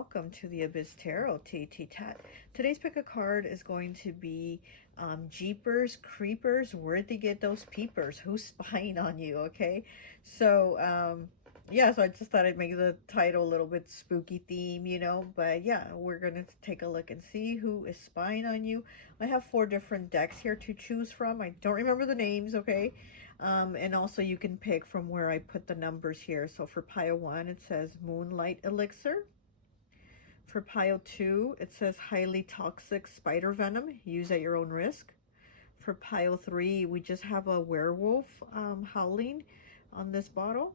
welcome to the Abyss Tarot T.A.T. Today's pick a card is going to be Jeepers Creepers. Where'd they get those peepers? Who's spying on you? Okay, so yeah, so I just thought I'd make the title a little bit spooky theme, you know, but yeah, we're gonna take a look and see who is spying on you. I have 4 different decks here to choose from. I don't remember the names, okay? And also you can pick from where I put the numbers here. So for pile 1, it says Moonlight Elixir. For pile 2, it says Highly Toxic Spider Venom. Use at your own risk. For pile 3, we just have a Werewolf howling on this bottle.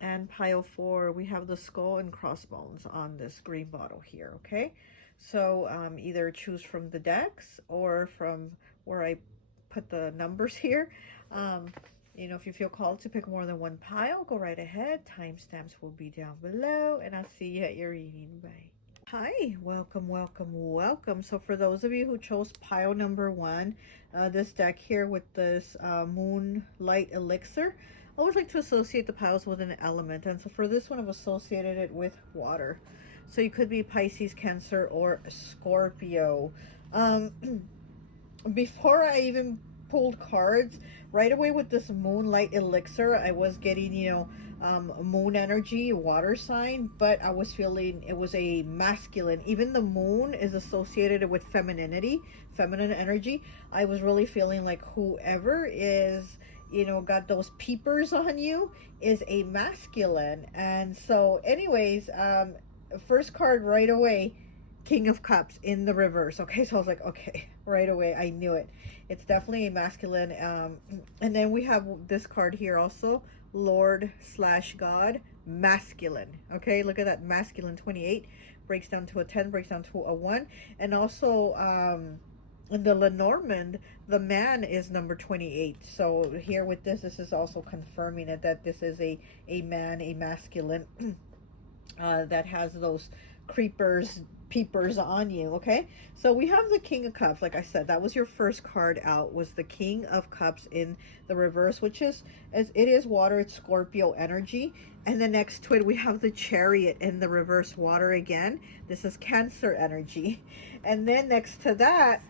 And pile 4, we have the Skull and Crossbones on this green bottle here, okay? So either choose from the decks or from where I put the numbers here. You know, if you feel called to pick more than one pile, go right ahead. Timestamps will be down below, and I'll see you at your reading. Bye. Hi, welcome, welcome, welcome. So for those of you who chose pile number 1, this deck here with this Moonlight Elixir, I always like to associate the piles with an element. And so for this one, I've associated it with water. So you could be Pisces, Cancer, or Scorpio. Before I even pulled cards, right away with this Moonlight Elixir, I was getting, you know, moon energy, water sign, but I was feeling it was a masculine. Even the moon is associated with femininity, feminine energy. I was really feeling like whoever is, you know, got those peepers on you is a masculine. And so anyways, first card right away, King of Cups in the reverse. Okay, so I was like, okay, right away, I knew it. It's definitely a masculine. And then we have this card here also, Lord/God, masculine. Okay, look at that, masculine. 28 breaks down to a 10, breaks down to a 1. And also in the Lenormand, the man is number 28. So here with this is also confirming it, that this is a man, a masculine that has those creepers, peepers on you. Okay, so we have the King of Cups. Like I said, that was your first card out, was the King of Cups in the reverse, which is, it is water, it's Scorpio energy. And then next to it, we have the Chariot in the reverse, water again. This is Cancer energy. And then next to that,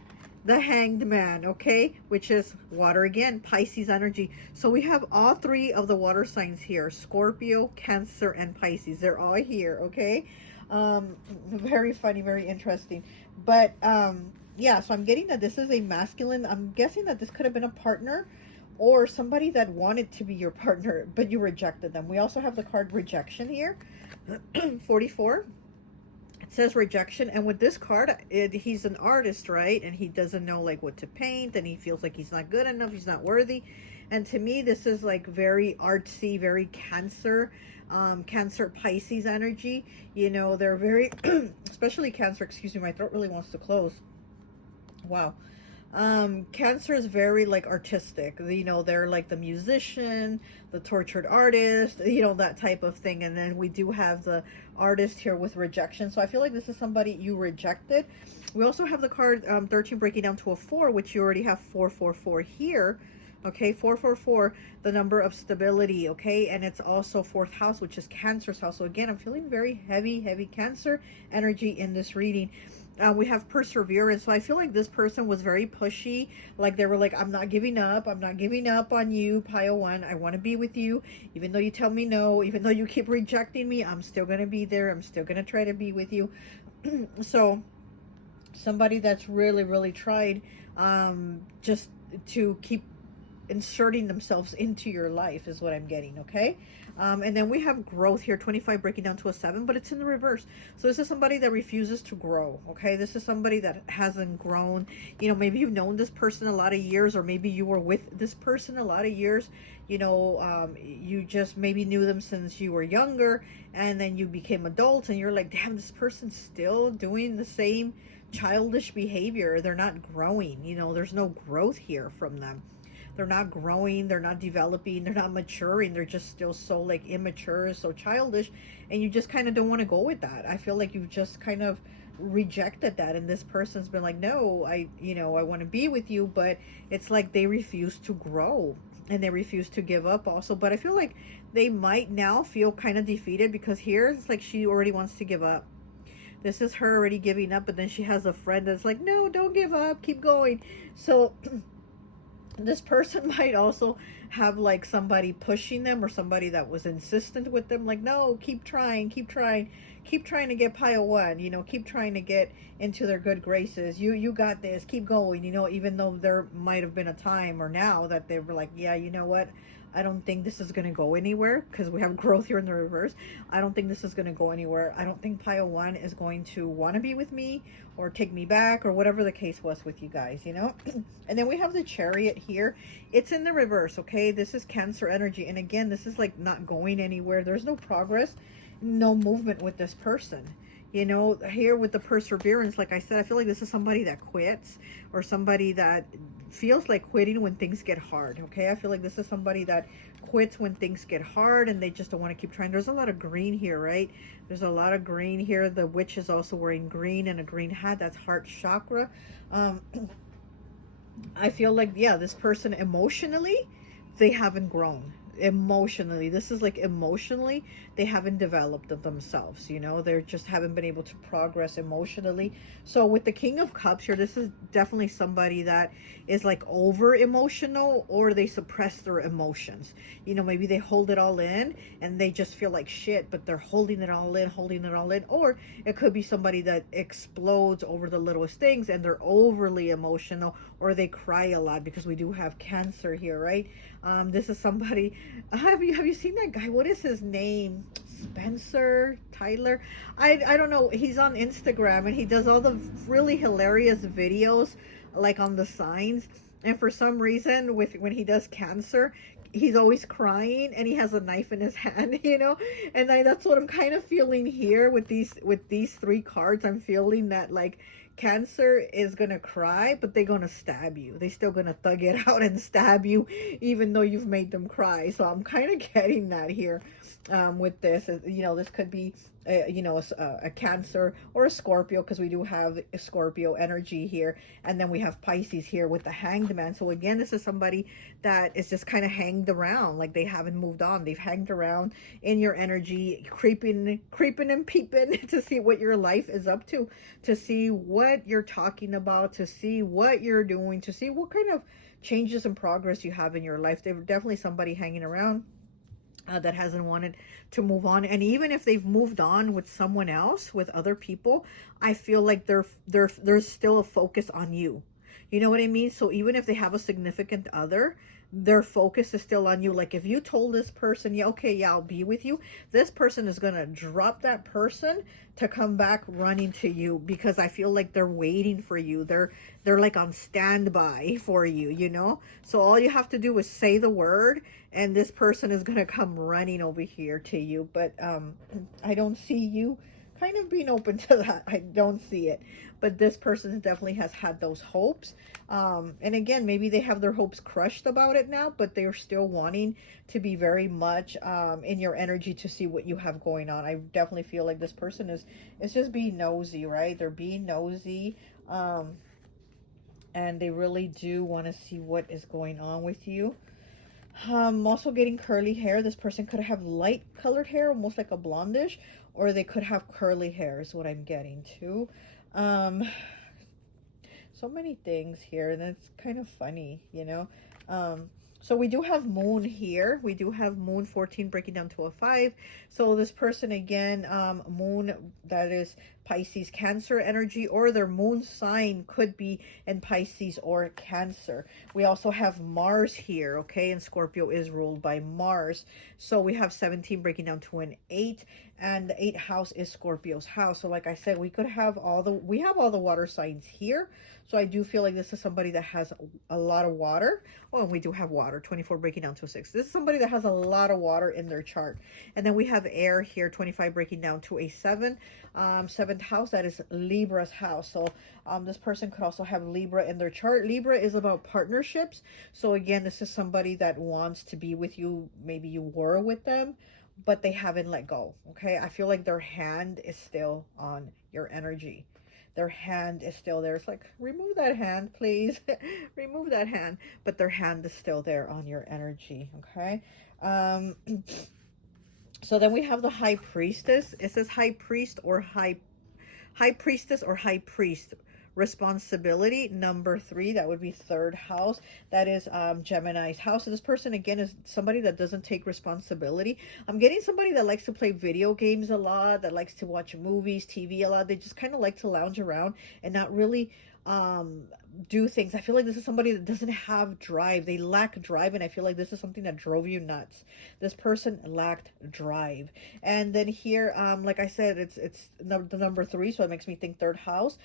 the Hanged Man, okay, which is water again, Pisces energy. So we have all 3 of the water signs here, Scorpio, Cancer, and Pisces. They're all here, okay? Very funny, very interesting. But yeah, so I'm getting that this is a masculine. I'm guessing that this could have been a partner or somebody that wanted to be your partner, but you rejected them. We also have the card rejection here. 44. It says rejection, and with this card, he's an artist, right? And he doesn't know like what to paint, and he feels like he's not good enough, he's not worthy. And to me, this is like very artsy, very Cancer, Cancer Pisces energy. You know, they're very especially Cancer, excuse me, my throat really wants to close. Wow. Cancer is very like artistic, you know, they're like the musician, the tortured artist, you know, that type of thing. And then we do have the artist here with rejection. So I feel like this is somebody you rejected. We also have the card 13 breaking down to a 4, which you already have 444 here. Okay, 444, the number of stability. Okay, and it's also 4th house, which is Cancer's house. So again, I'm feeling very heavy Cancer energy in this reading. We have perseverance. So I feel like this person was very pushy. Like they were like, I'm not giving up. I'm not giving up on you, pile 1. I want to be with you. Even though you tell me no, even though you keep rejecting me, I'm still going to be there. I'm still going to try to be with you. So somebody that's really tried just to keep inserting themselves into your life is what I'm getting. Okay, and then we have growth here, 25 breaking down to a 7, but it's in the reverse. So this is somebody that refuses to grow. Okay, this is somebody that hasn't grown. You know, maybe you've known this person a lot of years, or maybe you were with this person a lot of years. You know, you just maybe knew them since you were younger, and then you became adults, and you're like, damn, this person's still doing the same childish behavior. They're not growing. You know, there's no growth here from them. They're not growing, they're not developing, they're not maturing. They're just still so like immature, so childish, and you just kind of don't want to go with that. I feel like you've just kind of rejected that, and this person's been like, no, I want to be with you, but it's like they refuse to grow and they refuse to give up also. But I feel like they might now feel kind of defeated, because here it's like she already wants to give up. This is her already giving up, but then she has a friend that's like, no, don't give up, keep going. So this person might also have like somebody pushing them, or somebody that was insistent with them, like, no, keep trying, keep trying, keep trying to get pile one, you know, keep trying to get into their good graces. You got this, keep going, you know, even though there might have been a time, or now, that they were like, yeah, you know what, I don't think this is going to go anywhere, because we have growth here in the reverse. I don't think this is going to go anywhere. I don't think pile one is going to want to be with me, or take me back, or whatever the case was with you guys, you know. And then we have the Chariot here. It's in the reverse, okay? This is Cancer energy. And again, this is like not going anywhere. There's no progress, no movement with this person. You know, here with the Perseverance, like I said, I feel like this is somebody that quits, or somebody that feels like quitting when things get hard, okay? I feel like this is somebody that quits when things get hard, and they just don't want to keep trying. There's a lot of green here, right? There's a lot of green here. The witch is also wearing green and a green hat. That's heart chakra. I feel like, yeah, this person emotionally, they haven't grown. Emotionally, this is like emotionally, they haven't developed of themselves, you know, they just haven't been able to progress emotionally. So with the King of Cups here, this is definitely somebody that is like over emotional, or they suppress their emotions, you know, maybe they hold it all in and they just feel like shit, but they're holding it all in, holding it all in. Or it could be somebody that explodes over the littlest things, and they're overly emotional, or they cry a lot, because we do have Cancer here, right? This is somebody, have you seen that guy? What is his name? Spencer Tyler? I don't know. He's on Instagram, and he does all the really hilarious videos like on the signs. And for some reason, when he does Cancer, he's always crying, and he has a knife in his hand, you know. And that's what I'm kind of feeling here with these three cards. I'm feeling that like Cancer is gonna cry, but they're gonna stab you. They're still gonna thug it out and stab you, even though you've made them cry. So I'm kind of getting that here with this. You know, this could be you know, a Cancer or a Scorpio, because we do have a Scorpio energy here. And then we have Pisces here with the Hanged Man. So again, this is somebody that is just kind of hanged around, like they haven't moved on. They've hanged around in your energy, creeping and peeping to see what your life is up to see what you're talking about, to see what you're doing, to see what kind of changes and progress you have in your life. They're definitely somebody hanging around that hasn't wanted to move on. And even if they've moved on with someone else, with other people, I feel like there's still a focus on you. You know what I mean? So even if they have a significant other, their focus is still on you. Like if you told this person, yeah, okay, yeah, I'll be with you, this person is gonna drop that person to come back running to you, because I feel like they're waiting for you. They're like on standby for you, you know? So all you have to do is say the word, and this person is gonna come running over here to you. But I don't see you kind of being open to that. I don't see it. But this person definitely has had those hopes. And again, maybe they have their hopes crushed about it now, but they're still wanting to be very much in your energy to see what you have going on. I definitely feel like this person is just being nosy, right? They're being nosy. And they really do want to see what is going on with you. Also getting curly hair. This person could have light colored hair, almost like a blondish, or they could have curly hair is what I'm getting to. So many things here, and it's kind of funny, you know. So we do have Moon here. We do have Moon 14 breaking down to a 5. So this person, again, Moon, that is Pisces, Cancer energy, or their Moon sign could be in Pisces or Cancer. We also have Mars here, okay? And Scorpio is ruled by Mars. So we have 17 breaking down to an 8. And the 8th house is Scorpio's house. So like I said, we have all the water signs here. So I do feel like this is somebody that has a lot of water. Oh, and we do have water, 24 breaking down to a 6. This is somebody that has a lot of water in their chart. And then we have air here, 25 breaking down to a 7. 7th house, that is Libra's house. So this person could also have Libra in their chart. Libra is about partnerships. So again, this is somebody that wants to be with you. Maybe you were with them, but they haven't let go, okay? I feel like their hand is still on your energy. Their hand is still there. It's like, remove that hand, please. Remove that hand. But their hand is still there on your energy, okay? So then we have the High Priestess. It says High Priest or High High Priestess or High Priest. Responsibility, number 3, that would be 3rd house. That is Gemini's house. So this person, again, is somebody that doesn't take responsibility. I'm getting somebody that likes to play video games a lot, that likes to watch movies, TV a lot. They just kind of like to lounge around and not really do things. I feel like this is somebody that doesn't have drive. They lack drive, and I feel like this is something that drove you nuts. This person lacked drive. And then here, like I said, it's the number 3, so it makes me think 3rd house.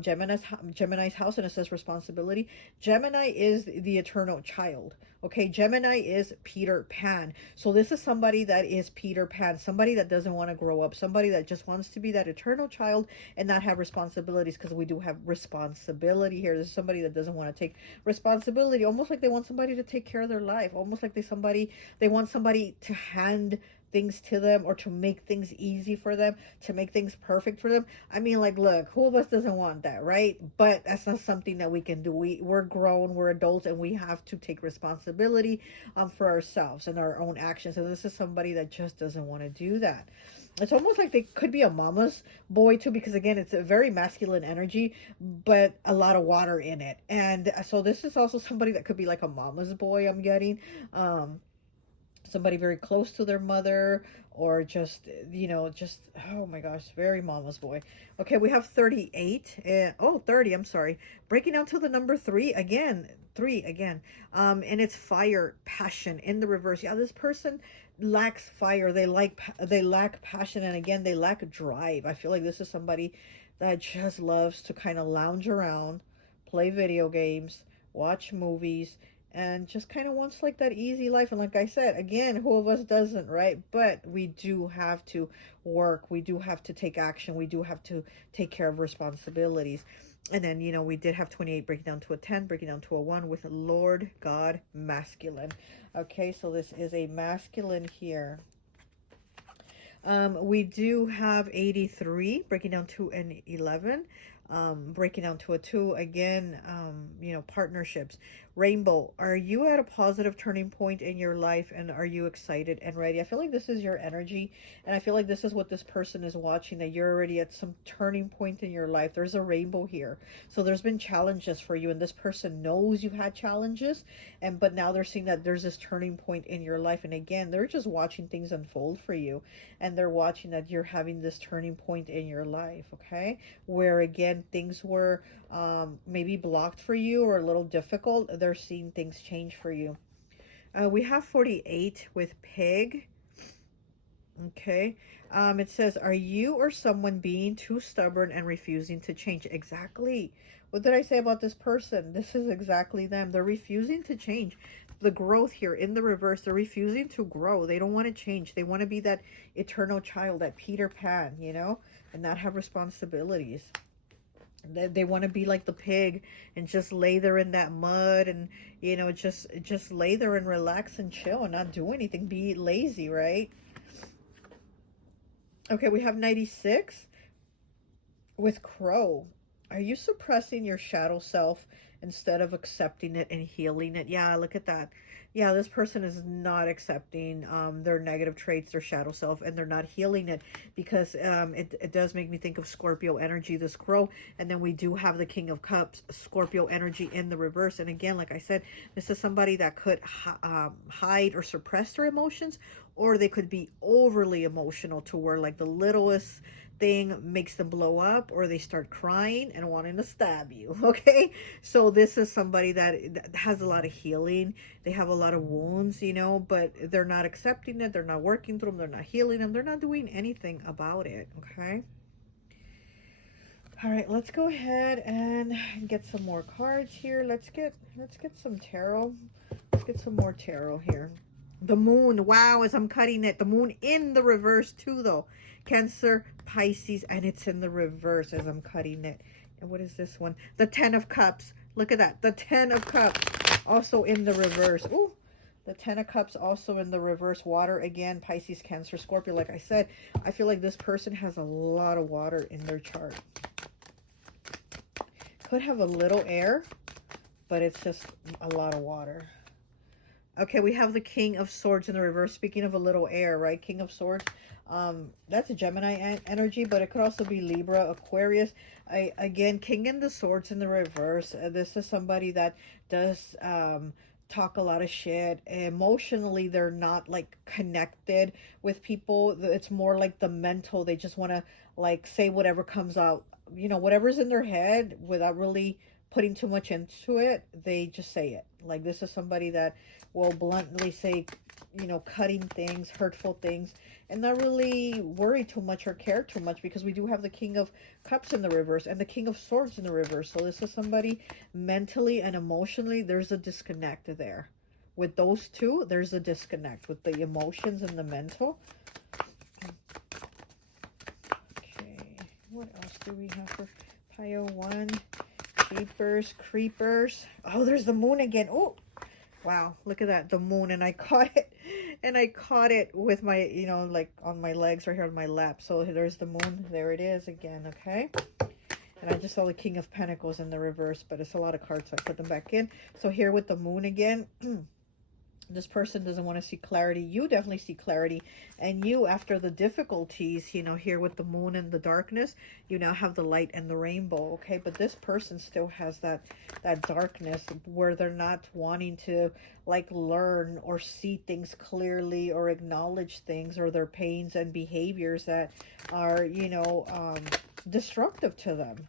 Gemini's house, and it says responsibility. Gemini is the eternal child. Okay, Gemini is Peter Pan. So this is somebody that is Peter Pan, somebody that doesn't want to grow up, somebody that just wants to be that eternal child and not have responsibilities, because we do have responsibility here. This is somebody that doesn't want to take responsibility, almost like they want somebody to take care of their life, almost like they want somebody to hand things to them, or to make things easy for them, to make things perfect for them. I mean, like, look, who of us doesn't want that, right? But that's not something that we can do. We're grown, we're adults, and we have to take responsibility for ourselves and our own actions. And this is somebody that just doesn't want to do that. It's almost like they could be a mama's boy too, because again, it's a very masculine energy, but a lot of water in it. And so this is also somebody that could be like a mama's boy, I'm getting. Somebody very close to their mother, or just, just, oh my gosh, very mama's boy. Okay, we have 38. 30, I'm sorry. Breaking down to the number 3 again. 3 again. And it's fire, passion in the reverse. Yeah, this person lacks fire. They lack passion, and again, they lack drive. I feel like this is somebody that just loves to kind of lounge around, play video games, watch movies, and just kind of wants like that easy life. And like I said, again, who of us doesn't, right? But we do have to work. We do have to take action. We do have to take care of responsibilities. And then, we did have 28 breaking down to a 10, breaking down to a 1 with Lord God masculine. Okay, so this is a masculine here. We do have 83 breaking down to an 11. Breaking down to a 2 again. Partnerships. Rainbow, are you at a positive turning point in your life, and are you excited and ready? I feel like this is your energy, and I feel like this is what this person is watching, that you're already at some turning point in your life. There's a rainbow here. So there's been challenges for you, and this person knows you've had challenges, but now they're seeing that there's this turning point in your life. And again, they're just watching things unfold for you, and they're watching that you're having this turning point in your life, okay? Where again, things were maybe blocked for you or a little difficult. They're seeing things change for you. We have 48 with pig. Okay. It says, are you or someone being too stubborn and refusing to change? Exactly. What did I say about this person? This is exactly them. They're refusing to change. The growth here in the reverse, they're refusing to grow. They don't want to change. They want to be that eternal child, that Peter Pan, and not have responsibilities. They want to be like the pig and just lay there in that mud and, just lay there and relax and chill and not do anything. Be lazy, right? Okay, we have 96 with crow. Are you suppressing your shadow self instead of accepting it and healing it? Yeah, look at that. Yeah, this person is not accepting their negative traits, their shadow self, and they're not healing it, because it does make me think of Scorpio energy, this crow. And then we do have the King of Cups, Scorpio energy in the reverse. And again, like I said, this is somebody that could hide or suppress their emotions, or they could be overly emotional to where like the littlest thing makes them blow up, or they start crying and wanting to stab you. Okay, so this is somebody that has a lot of healing. They have a lot of wounds, but they're not accepting it. They're not working through them. They're not healing them. They're not doing anything about it. Okay, all right, let's go ahead and get some more cards here. Let's get some tarot. Let's get some more tarot here. The moon, wow, as I'm cutting it, the moon in the reverse too, though. Cancer, Pisces, and it's in the reverse as I'm cutting it. And what is this one? The 10 of Cups. Look at that. The 10 of Cups also in the reverse. Ooh, the 10 of Cups also in the reverse. Water again, Pisces, Cancer, Scorpio. Like I said, I feel like this person has a lot of water in their chart. Could have a little air, but it's just a lot of water. Okay, we have the King of Swords in the reverse. Speaking of a little air, right? King of Swords. That's a Gemini energy, but it could also be Libra, Aquarius. Again, King in the Swords in the reverse. This is somebody that does talk a lot of shit. Emotionally, they're not like connected with people. It's more like the mental. They just want to like say whatever comes out, you know, whatever's in their head without really putting too much into it. They just say it. Like, this is somebody that will bluntly say, you know, cutting things, hurtful things, and not really worry too much or care too much, because we do have the King of Cups in the reverse and the King of Swords in the reverse. So this is somebody mentally and emotionally, there's a disconnect there. With those two, there's a disconnect with the emotions and the mental. Okay, what else do we have for pile 1? Peepers, creepers. Oh, there's the moon again. Oh, wow, look at that, the moon. And I caught it, and I caught it with my, you know, like on my legs right here on my lap. So there's the moon. There it is again. Okay, and I just saw the King of Pentacles in the reverse, but it's a lot of cards, so I put them back in. So here with the moon again, this person doesn't want to see clarity. You definitely see clarity. And you, after the difficulties, you know, here with the moon and the darkness, you now have the light and the rainbow, okay? But this person still has that darkness where they're not wanting to, like, learn or see things clearly or acknowledge things or their pains and behaviors that are, you know, destructive to them.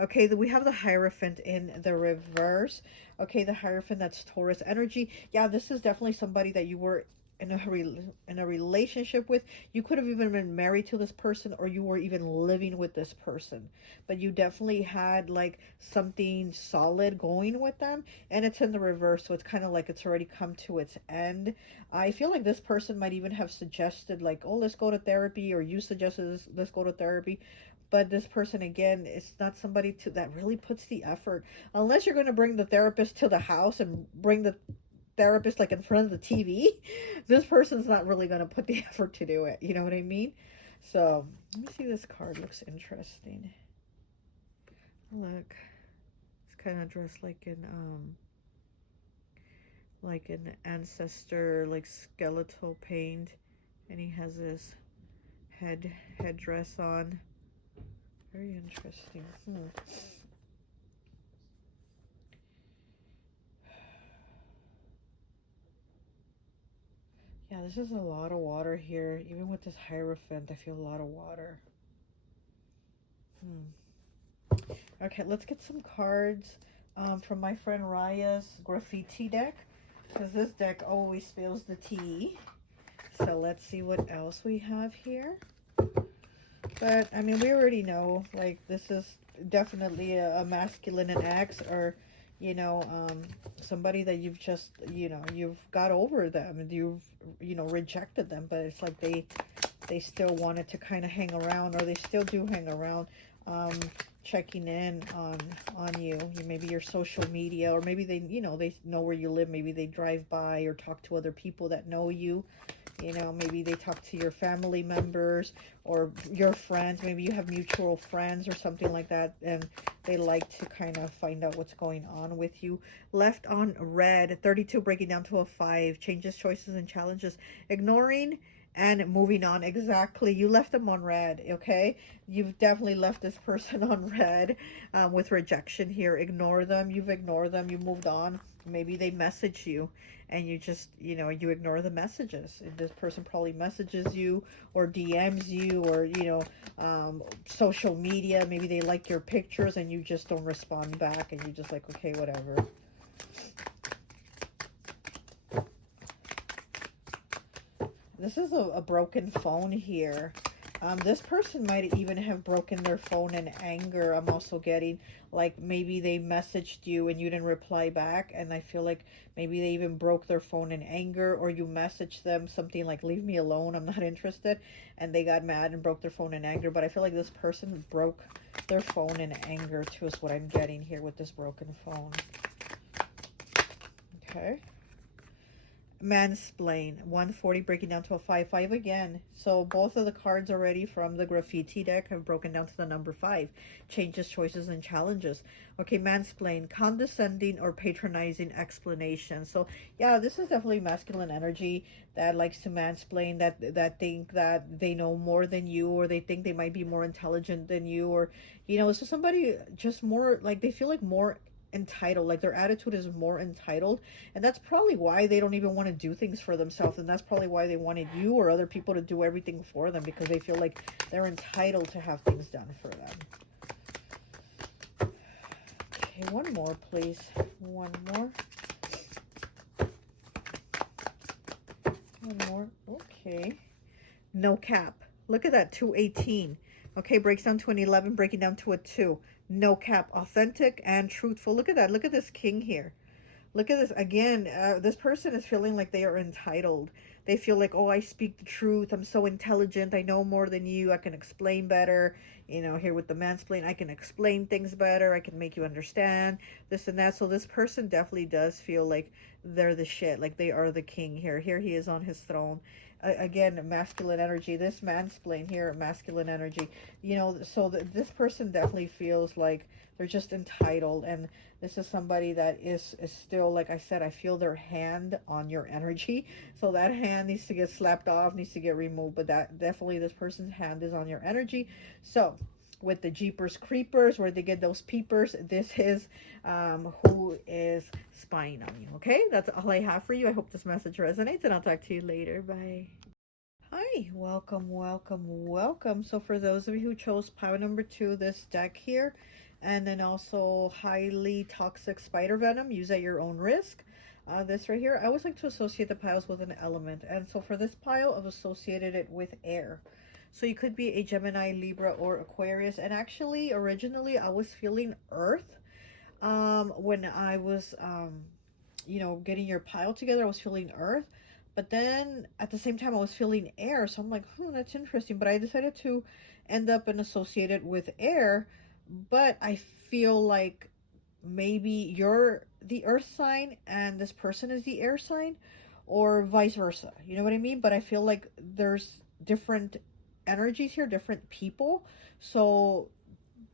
Okay, we have the Hierophant in the reverse. Okay, the Hierophant, that's Taurus energy. Yeah, this is definitely somebody that you were in a relationship with. You could have even been married to this person, or you were even living with this person. But you definitely had like something solid going with them, and it's in the reverse, so it's kind of like it's already come to its end. I feel like this person might even have suggested like, oh, let's go to therapy, or you suggested this, let's go to therapy. But this person, again, is not somebody that really puts the effort. Unless you're going to bring the therapist to the house and bring the therapist like in front of the TV, this person's not really going to put the effort to do it. You know what I mean? So let me see, this card looks interesting. Look, it's kind of dressed like an ancestor, like skeletal paint, and he has this headdress on. Very interesting. Yeah, this is a lot of water here. Even with this Hierophant, I feel a lot of water. Okay, let's get some cards from my friend Raya's graffiti deck, because this deck always spills the tea. So let's see what else we have here. But, I mean, we already know, like, this is definitely a masculine and ex, or, you know, somebody that you've just, you know, you've got over them, and you've, you know, rejected them, but it's like they still wanted to kind of hang around, or they still do hang around, checking in on you. Maybe your social media, or maybe they, you know, they know where you live. Maybe they drive by or talk to other people that know you. You know, maybe they talk to your family members or your friends. Maybe you have mutual friends or something like that, and they like to kind of find out what's going on with you. Left on red, 32 breaking down to a 5. Changes, choices, and challenges. Ignoring and moving on. Exactly. You left them on red, okay? You've definitely left this person on red with rejection here. Ignore them. You've ignored them. You moved on. Maybe they message you, and you just, you know, you ignore the messages. And this person probably messages you or DMs you, or, you know, social media. Maybe they like your pictures and you just don't respond back, and you just like, okay, whatever. This is a broken phone here. This person might even have broken their phone in anger. I'm also getting, like, maybe they messaged you and you didn't reply back, and I feel like maybe they even broke their phone in anger, or you messaged them something like, leave me alone, I'm not interested, and they got mad and broke their phone in anger. But I feel like this person broke their phone in anger too, is what I'm getting here with this broken phone. Okay. Mansplain, 140 breaking down to a 5-5 again. So both of the cards already from the graffiti deck have broken down to the number 5. Changes, choices, and challenges. Okay, mansplain, condescending or patronizing explanation. So yeah, this is definitely masculine energy that likes to mansplain, that think that they know more than you, or they think they might be more intelligent than you, or so somebody just more like they feel like more entitled, like their attitude is more entitled, and that's probably why they don't even want to do things for themselves, and that's probably why they wanted you or other people to do everything for them, because they feel like they're entitled to have things done for them. Okay, one more please. One more. Okay, no cap. Look at that, 218. Okay, breaks down to an 11, breaking down to a 2. No cap, authentic and truthful. Look at that. Look at this king here. Look at this again. This person is feeling like they are entitled. They feel like, oh, I speak the truth. I'm so intelligent. I know more than you. I can explain better. Here with the mansplain, I can explain things better. I can make you understand this and that. So this person definitely does feel like they're the shit. Like they are the king here. Here he is on his throne. Again, masculine energy. This mansplain here, masculine energy. So this person definitely feels like they're just entitled, and this is somebody that is still, like I said, I feel their hand on your energy. So that hand needs to get slapped off, needs to get removed, but that definitely, this person's hand is on your energy. So with the Jeepers Creepers, where they get those peepers, this is who is spying on you. Okay, that's all I have for you. I hope this message resonates, and I'll talk to you later. Bye. Hi, welcome, welcome, welcome. So for those of you who chose pile number 2, this deck here, and then also highly toxic spider venom, use at your own risk. This right here, I always like to associate the piles with an element, and so for this pile, I've associated it with air. So you could be a Gemini, Libra, or Aquarius. And actually, originally, I was feeling Earth. When I was, getting your pile together, I was feeling Earth. But then, at the same time, I was feeling air. So I'm like, that's interesting. But I decided to end up and associate it with air. But I feel like maybe you're the Earth sign and this person is the air sign. Or vice versa. You know what I mean? But I feel like there's different energies here, different people. So,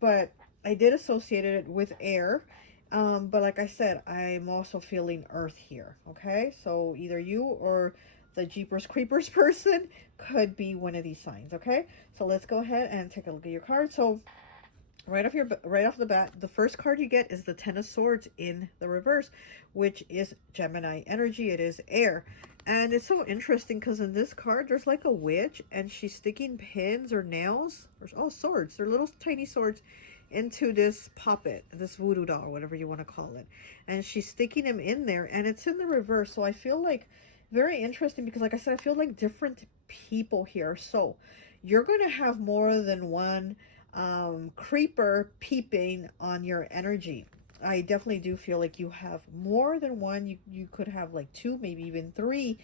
but I did associate it with air. But like I said, I'm also feeling earth here. Okay, so either you or the Jeepers Creepers person could be one of these signs. Okay, so let's go ahead and take a look at your card. So right off the bat, the first card you get is the Ten of Swords in the reverse, which is Gemini energy. It is air. And it's so interesting because in this card, there's like a witch and she's sticking pins or nails, or swords. They're little tiny swords into this puppet, this voodoo doll, whatever you want to call it. And she's sticking them in there, and it's in the reverse. So I feel like very interesting because, like I said, I feel like different people here. So you're going to have more than one creeper peeping on your energy. I definitely do feel like you have more than one. You could have like 2, maybe even 3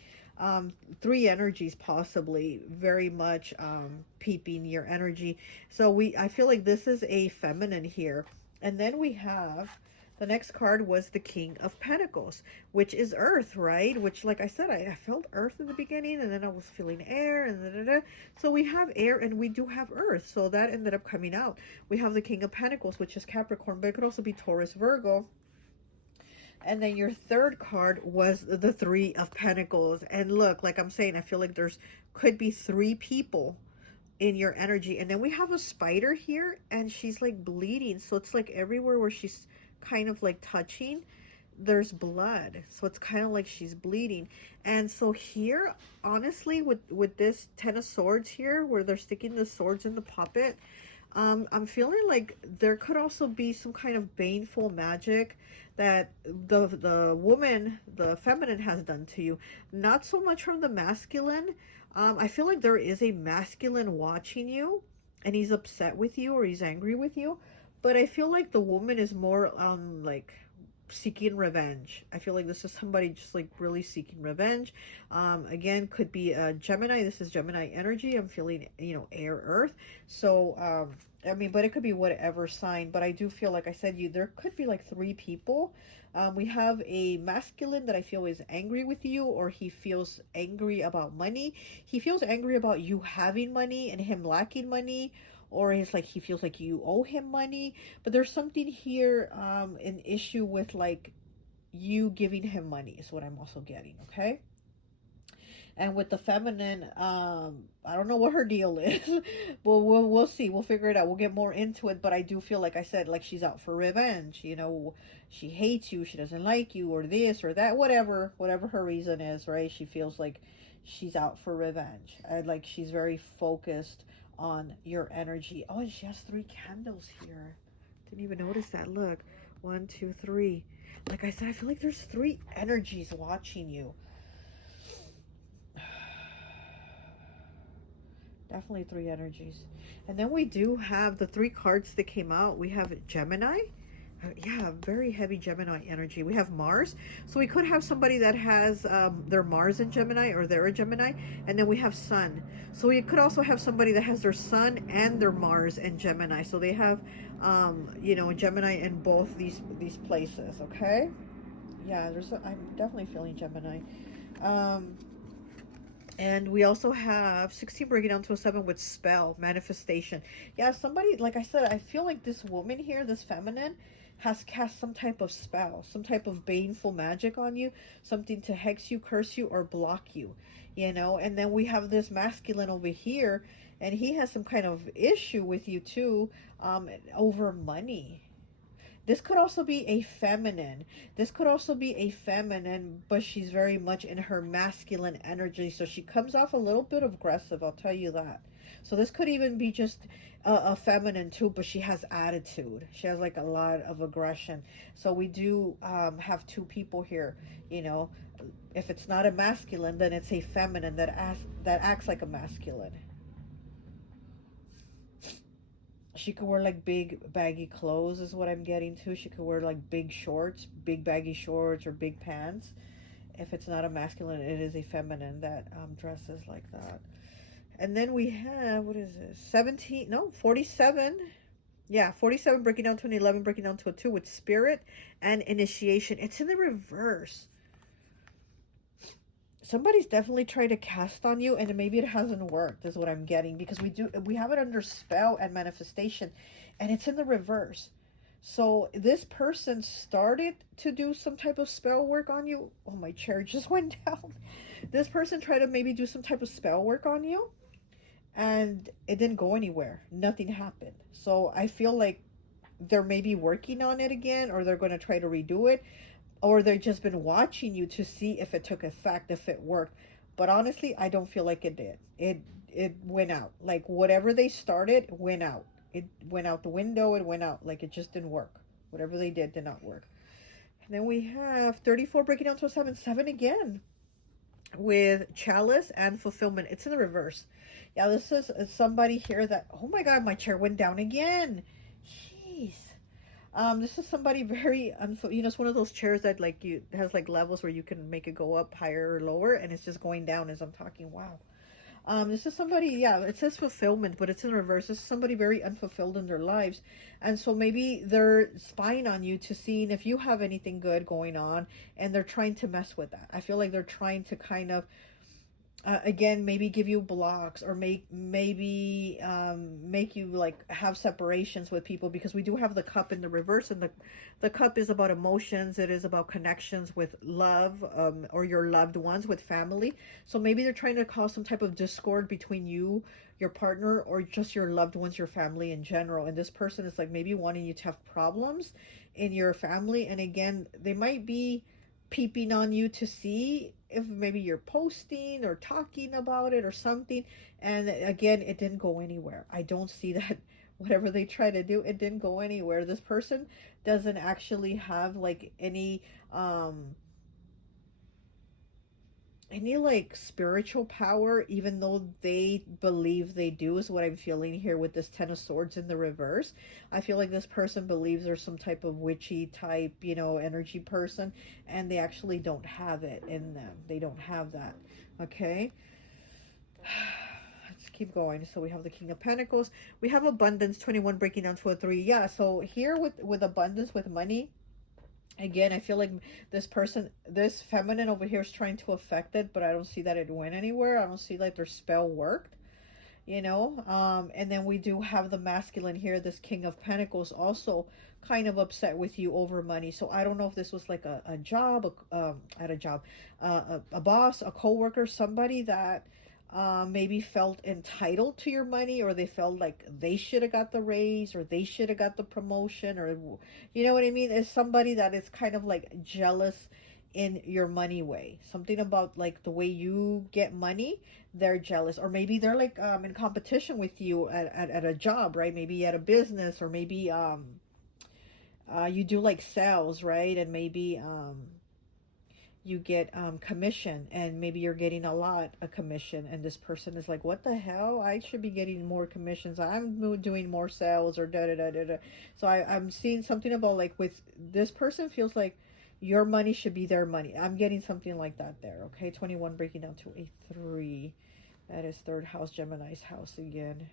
energies possibly very much peeping your energy. So I feel like this is a feminine here. And then we have the next card was the King of Pentacles, which is earth, right? Which, like I said, I felt earth in the beginning, and then I was feeling air, and so we have air and we do have earth. So that ended up coming out. We have the King of Pentacles, which is Capricorn, but it could also be Taurus, Virgo. And then your third card was the Three of Pentacles. And look, like I'm saying, I feel like could be 3 people in your energy. And then we have a spider here, and she's like bleeding. So it's like everywhere where she's kind of like touching, there's blood. So it's kind of like she's bleeding. And so here, honestly, with this Ten of Swords here, where they're sticking the swords in the puppet, I'm feeling like there could also be some kind of baneful magic that the woman, the feminine, has done to you. Not so much from the masculine. I feel like there is a masculine watching you, and he's upset with you or he's angry with you. But I feel like the woman is more like seeking revenge. I feel like this is somebody just like really seeking revenge. Again, could be a Gemini. This is Gemini energy. I'm feeling, air, earth. So I mean, but it could be whatever sign. But I do feel like I said, there could be like three people. We have a masculine that I feel is angry with you, or he feels angry about money. He feels angry about you having money and him lacking money, or it's like he feels like you owe him money. But there's something here, an issue with like you giving him money is what I'm also getting. Okay. And with the feminine, I don't know what her deal is. Well, we'll see. We'll figure it out. We'll get more into it. But I do feel like I said, like she's out for revenge. You know, she hates you. She doesn't like you, or this or that. Whatever her reason is, right? She feels like she's out for revenge. And like she's very focused on your energy. Oh, and she has 3 candles here. Didn't even notice that. Look, 1, 2, 3. Like I said, I feel like there's 3 energies watching you. Definitely 3 energies. And then we do have the 3 cards that came out. We have Gemini. Yeah, very heavy Gemini energy. We have Mars. So we could have somebody that has their Mars in Gemini, or they're a Gemini. And then we have Sun. So we could also have somebody that has their Sun and their Mars in Gemini. So they have, you know, Gemini in both these places, okay? Yeah, I'm definitely feeling Gemini. And we also have 16 breaking down to a 7 with spell, manifestation. Yeah, somebody, like I said, I feel like this woman here, this feminine, has cast some type of spell, some type of baneful magic on you, something to hex you, curse you, or block you, you know? And then we have this masculine over here, and he has some kind of issue with you too, over money. This could also be a feminine. This could also be a feminine, but she's very much in her masculine energy. So she comes off a little bit aggressive, I'll tell you that. So this could even be just a feminine too, but she has attitude. She has like a lot of aggression. So we do have 2 people here, you know. If it's not a masculine, then it's a feminine that acts like a masculine. She could wear like big baggy clothes is what I'm getting to. She could wear like big shorts, big baggy shorts, or big pants. If it's not a masculine, it is a feminine that dresses like that. And then we have, what is this? 47. Yeah, 47 breaking down to an 11, breaking down to a 2 with spirit and initiation. It's in the reverse. Somebody's definitely tried to cast on you, and maybe it hasn't worked is what I'm getting, because we have it under spell and manifestation, and it's in the reverse. So this person started to do some type of spell work on you. Oh, my chair just went down. This person tried to maybe do some type of spell work on you, and it didn't go anywhere. Nothing happened. So I feel like they're maybe working on it again, or they're going to try to redo it, or they've just been watching you to see if it took effect, if it worked. But honestly, I don't feel like it did. It went out. Like whatever they started went out. It went out the window. It went out. Like it just didn't work. Whatever they did not work. And then we have 34 breaking down to a 7. 7 again with chalice and fulfillment. It's in the reverse. Yeah, this is somebody here that, oh my God, my chair went down again. Jeez. This is somebody very, you know, it's one of those chairs that like has like levels where you can make it go up higher or lower, and it's just going down as I'm talking. Wow. This is somebody, yeah, it says fulfillment, but it's in reverse. This is somebody very unfulfilled in their lives. And so maybe they're spying on you to see if you have anything good going on, and they're trying to mess with that. I feel like they're trying to kind of, again, maybe give you blocks, or make you like have separations with people, because we do have the cup in the reverse, and the cup is about emotions. It is about connections with love, or your loved ones, with family. So maybe they're trying to cause some type of discord between you, your partner, or just your loved ones, your family in general. And this person is like maybe wanting you to have problems in your family. And again, they might be peeping on you to see if maybe you're posting or talking about it or something. And again, it didn't go anywhere. I don't see that. Whatever they try to do, it didn't go anywhere. This person doesn't actually have like any like spiritual power, even though they believe they do, is what I'm feeling here with this 10 of Swords in the reverse. I feel like this person believes there's some type of witchy type, you know, energy person, and they actually don't have it in them. They don't have that. Okay. Let's keep going. So we have the King of Pentacles. We have abundance, 21 breaking down to a 3. Yeah, so here with abundance, with money, again, I feel like this person, this feminine over here is trying to affect it, but I don't see that it went anywhere. I don't see like their spell worked, you know. And then we do have the masculine here, this King of Pentacles, also kind of upset with you over money. So I don't know if this was like a job, at a job, a boss, a co-worker, somebody that maybe felt entitled to your money, or they felt like they should have got the raise, or they should have got the promotion, or you know what I mean? It's somebody that is kind of like jealous in your money way. Something about like the way you get money, they're jealous. Or maybe they're like in competition with you at a job, right? Maybe at a business, or maybe you do like sales, right? And maybe you get commission, and maybe you're getting a commission, and this person is like, what the hell, I should be getting more commissions, I'm doing more sales, or da da da da da. So I'm seeing something about like with this person feels like your money should be their money. I'm getting something like that there. Okay, 21 breaking down to a 3. That is third house, Gemini's house again.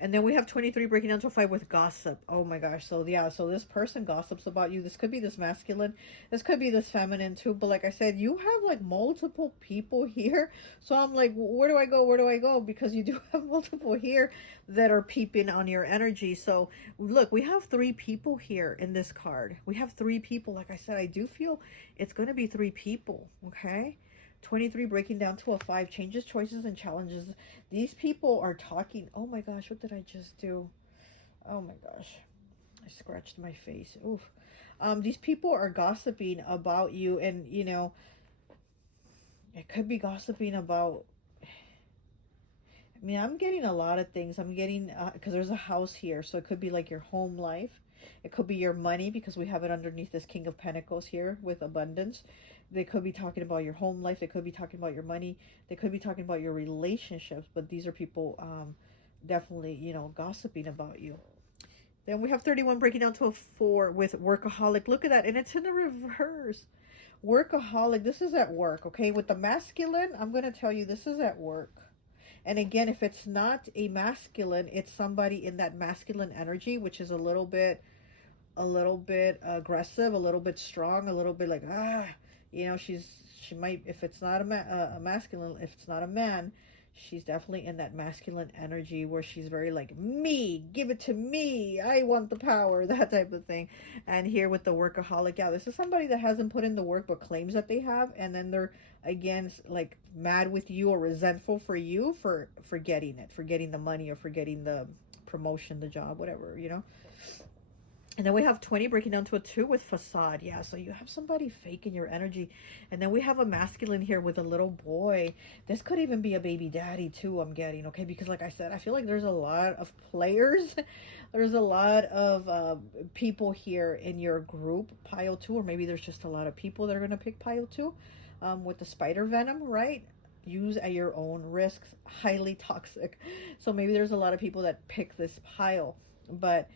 And then we have 23 breaking down to a 5 with gossip. Oh my gosh. So yeah, so this person gossips about you. This could be this masculine. This could be this feminine too. But like I said, you have like multiple people here. So I'm like, where do I go? Where do I go? Because you do have multiple here that are peeping on your energy. So look, we have 3 people here in this card. We have 3 people. Like I said, I do feel it's going to be 3 people. Okay. 23 breaking down to a 5, changes, choices, and challenges. These people are talking. Oh my gosh, what did I just do? Oh my gosh, I scratched my face. Oof. These people are gossiping about you, and you know, it could be gossiping about, I mean, I'm getting a lot of things. I'm getting, because there's a house here, so it could be like your home life. It could be your money, because we have it underneath this King of Pentacles here with abundance. They could be talking about your home life. They could be talking about your money. They could be talking about your relationships. But these are people definitely, you know, gossiping about you. Then we have 31 breaking down to a 4 with workaholic. Look at that. And it's in the reverse. Workaholic. This is at work, okay? With the masculine, I'm going to tell you this is at work. And again, if it's not a masculine, it's somebody in that masculine energy, which is a little bit aggressive, a little bit strong, a little bit like, you know, she might, if it's not a masculine, if it's not a man, she's definitely in that masculine energy where she's very like, me, give it to me, I want the power, that type of thing. And here with the workaholic, yeah, this is somebody that hasn't put in the work but claims that they have, and then they're again like mad with you or resentful for you for getting it, for getting the money, or for getting the promotion, the job, whatever, you know. And then we have 20 breaking down to a 2 with facade. Yeah, so you have somebody faking your energy. And then we have a masculine here with a little boy. This could even be a baby daddy too, I'm getting, okay? Because like I said, I feel like there's a lot of players. There's a lot of people here in your group, pile 2. Or maybe there's just a lot of people that are going to pick pile 2 with the spider venom, right? Use at your own risks. Highly toxic. So maybe there's a lot of people that pick this pile. But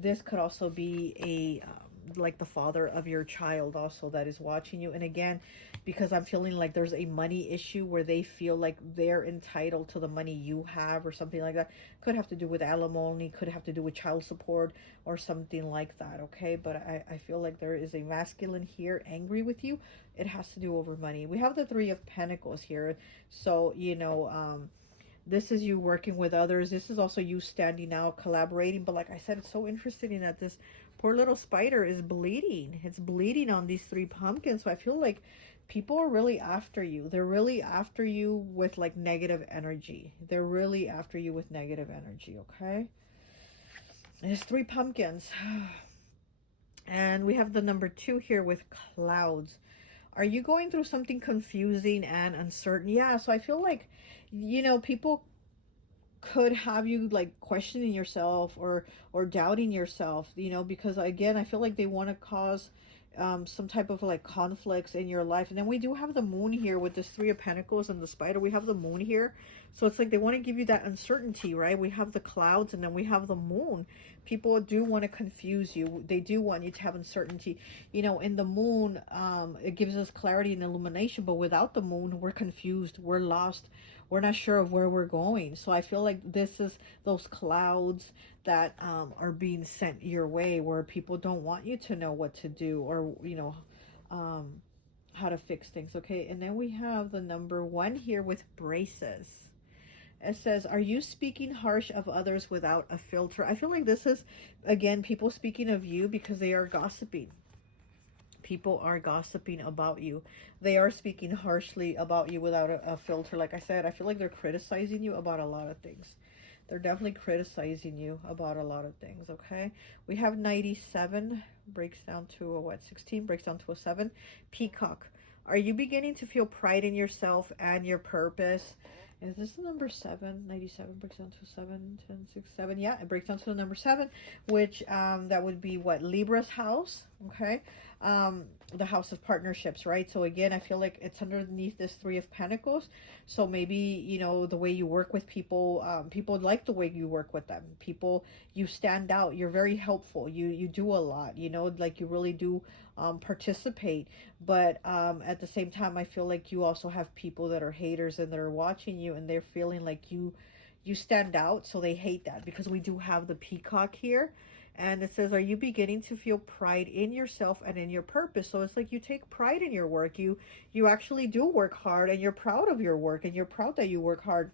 this could also be a like the father of your child also that is watching you. And again, because I'm feeling like there's a money issue where they feel like they're entitled to the money you have or something like that. Could have to do with alimony, could have to do with child support or something like that, okay? But I feel like there is a masculine here angry with you. It has to do over money. We have the 3 of Pentacles here. So, you know, this is you working with others. This is also you standing out, collaborating. But like I said, it's so interesting that this poor little spider is bleeding. It's bleeding on these 3 pumpkins. So I feel like people are really after you. They're really after you with like negative energy. They're really after you with negative energy, okay? And it's 3 pumpkins. And we have the number 2 here with clouds. Are you going through something confusing and uncertain? Yeah, so I feel like, you know, people could have you like questioning yourself or doubting yourself, you know, because again, I feel like they want to cause some type of like conflicts in your life. And then we do have the moon here with this 3 of Pentacles and the spider. We have the moon here. So it's like they want to give you that uncertainty, right? We have the clouds and then we have the moon. People do want to confuse you. They do want you to have uncertainty. You know, in the moon, it gives us clarity and illumination, but without the moon, we're confused, we're lost, we're not sure of where we're going. So I feel like this is those clouds that are being sent your way, where people don't want you to know what to do, or, you know, how to fix things. Okay, and then we have the number 1 here with braces. It says, are you speaking harsh of others without a filter? I feel like this is, again, people speaking of you because they are gossiping. People are gossiping about you. They are speaking harshly about you without a filter. Like I said, I feel like they're criticizing you about a lot of things. They're definitely criticizing you about a lot of things, okay? We have 97, breaks down to a what? 16, breaks down to a 7. Peacock. Are you beginning to feel pride in yourself and your purpose? Is this the number 7? 97 breaks down to 7, 10, 6, 7. Yeah, it breaks down to the number 7, which that would be what? Libra's house, okay? The house of partnerships, right? So again, I feel like it's underneath this 3 of Pentacles. So maybe, you know, the way you work with people, people like the way you work with them. People, you stand out. You're very helpful. You do a lot, you know, like you really do participate. But at the same time, I feel like you also have people that are haters and they're watching you and they're feeling like you stand out. So they hate that, because we do have the peacock here. And it says, are you beginning to feel pride in yourself and in your purpose? So it's like you take pride in your work. You actually do work hard, and you're proud of your work, and you're proud that you work hard.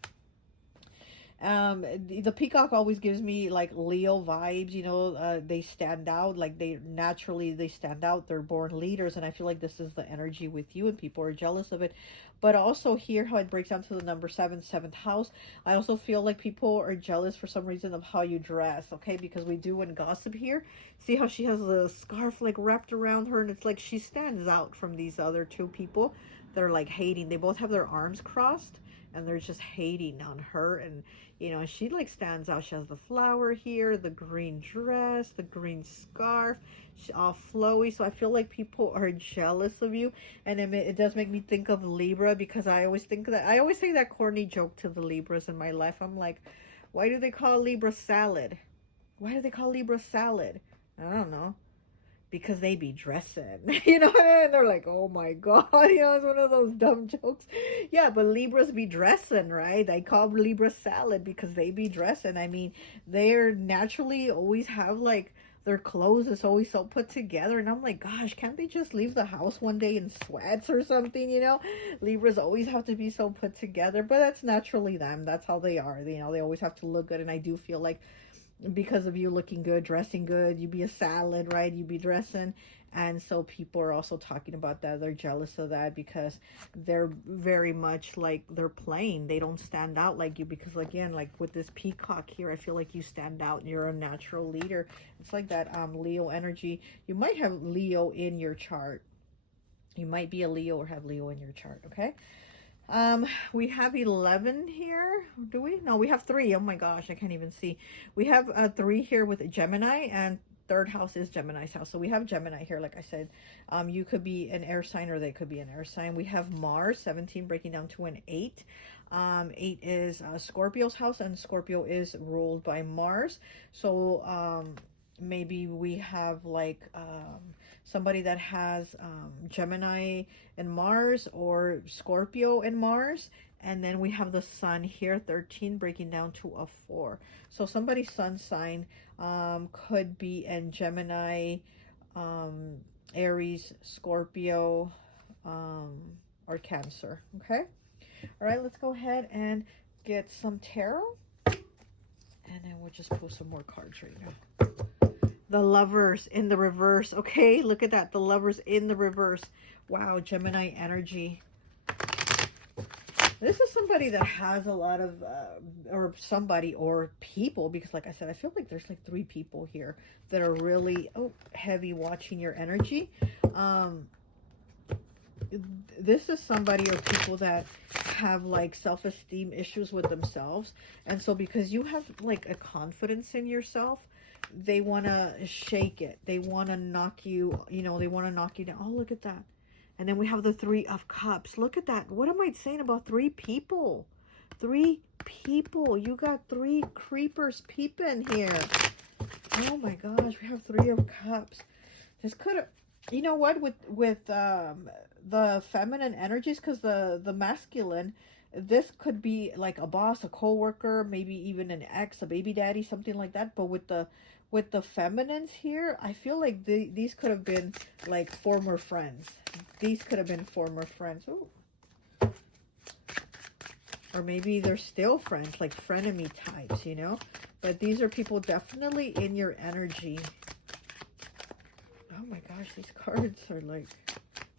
The peacock always gives me like Leo vibes, you know. They stand out, like they stand out. They're born leaders, and I feel like this is the energy with you, and people are jealous of it. But also here, how it breaks down to the number 7, 7th house. I also feel like people are jealous for some reason of how you dress, okay? Because we do in gossip here. See how she has the scarf like wrapped around her, and it's like she stands out from these other 2 people that are like hating. They both have their arms crossed, and they're just hating on her. And, you know, she like stands out. She has the flower here, the green dress, the green scarf, all flowy. So I feel like people are jealous of you. And it does make me think of Libra, because I always think that, I always say that corny joke to the Libras in my life. I'm like, why do they call Libra salad? Why do they call Libra salad? I don't know. Because they be dressing, you know, and they're like, oh my God, you know, it's one of those dumb jokes. Yeah, but Libras be dressing, right? I call Libra salad because they be dressing. I mean, they're naturally always have like their clothes is always so put together. And I'm like, gosh, can't they just leave the house one day in sweats or something, you know? Libras always have to be so put together, but that's naturally them. That's how they are. You know, they always have to look good. And I do feel like, because of you looking good, dressing good, you be a salad, right? You be dressing. And so people are also talking about that. They're jealous of that because they're very much like they're plain. They don't stand out like you, because again, like with this peacock here, I feel like you stand out and you're a natural leader. It's like that Leo energy. You might have Leo in your chart. You might be a Leo or have Leo in your chart, okay? We have 11 here. Do we? No, we have 3. Oh my gosh, I can't even see. We have 3 here with Gemini, and 3rd house is Gemini's house. So we have Gemini here, like I said. You could be an air sign, or they could be an air sign. We have Mars, 17, breaking down to an 8. 8 is Scorpio's house, and Scorpio is ruled by Mars. So maybe we have like somebody that has Gemini and Mars, or Scorpio and Mars. And then we have the sun here, 13, breaking down to a 4. So somebody's sun sign could be in Gemini, Aries, Scorpio, or Cancer. Okay. All right, let's go ahead and get some tarot. And then we'll just pull some more cards right now. The Lovers in the reverse. Okay, look at that. The Lovers in the reverse. Wow, Gemini energy. This is somebody that has a lot of, or somebody or people, because like I said, I feel like there's like 3 people here that are really heavy watching your energy. This is somebody or people that have like self-esteem issues with themselves. And so because you have like a confidence in yourself, they want to shake it. They want to knock you, you know, they want to knock you down. Oh, look at that. And then we have the 3 of Cups. Look at that. What am I saying about 3 people? 3 people. You got 3 creepers peeping here. Oh my gosh, we have Three of Cups. This could have, you know what, with the feminine energies, because the masculine, this could be like a boss, a coworker, maybe even an ex, a baby daddy, something like that. But with the feminines here, I feel like these could have been like former friends. These could have been former friends. Ooh. Or maybe they're still friends, like frenemy types, you know. But these are people definitely in your energy. Oh my gosh, these cards are like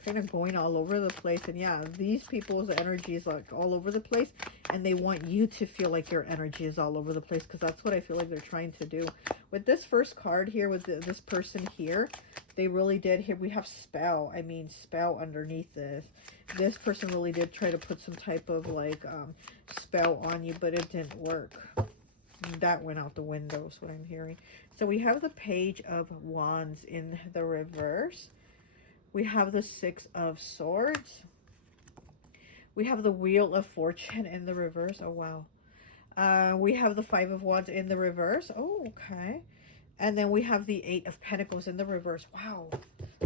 kind of going all over the place. And yeah, these people's energy is like all over the place. And they want you to feel like your energy is all over the place, because that's what I feel like they're trying to do. With this first card here, with this person here, they really did. Here we have spell. I mean, spell underneath this. This person really did try to put some type of like spell on you, but it didn't work. That went out the window is what I'm hearing. So we have the Page of Wands in the reverse. We have the Six of Swords. We have the Wheel of Fortune in the reverse. Oh, wow. We have the Five of Wands in the reverse. Oh, okay. And then we have the Eight of Pentacles in the reverse. Wow.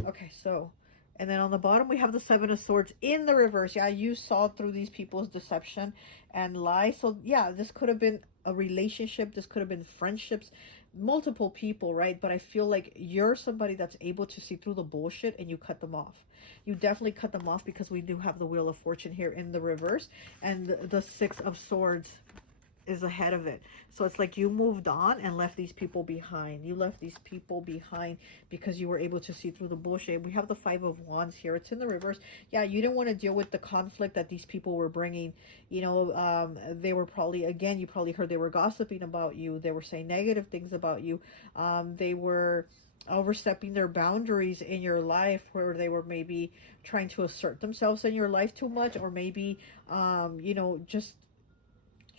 Okay, so, and then on the bottom, we have the Seven of Swords in the reverse. Yeah, you saw through these people's deception and lies. So, yeah, this could have been a relationship. This could have been friendships, multiple people, right? But I feel like you're somebody that's able to see through the bullshit and you cut them off. You definitely cut them off, because we do have the Wheel of Fortune here in the reverse, and the Six of Swords is ahead of it. So it's like you moved on and left these people behind. You left these people behind because you were able to see through the bullshit. We have the Five of Wands here. It's in the reverse. Yeah, you didn't want to deal with the conflict that these people were bringing. You know, they were probably, again, you probably heard they were gossiping about you. They were saying negative things about you. They were overstepping their boundaries in your life, where they were maybe trying to assert themselves in your life too much, or maybe, you know, just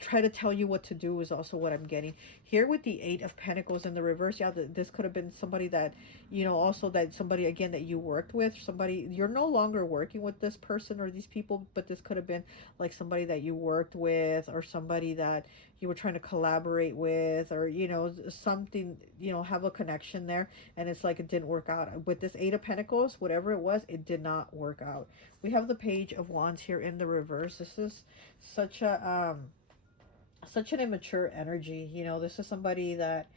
try to tell you what to do is also what I'm getting here with the Eight of Pentacles in the reverse. Yeah, this could have been somebody that, you know, also that somebody, again, that you worked with, somebody, you're no longer working with this person or these people, but this could have been like somebody that you worked with, or somebody that you were trying to collaborate with, or, you know, something, you know, have a connection there, and it's like it didn't work out. With this Eight of Pentacles, whatever it was, it did not work out. We have the Page of Wands here in the reverse. This is such an immature energy. You know, this is somebody that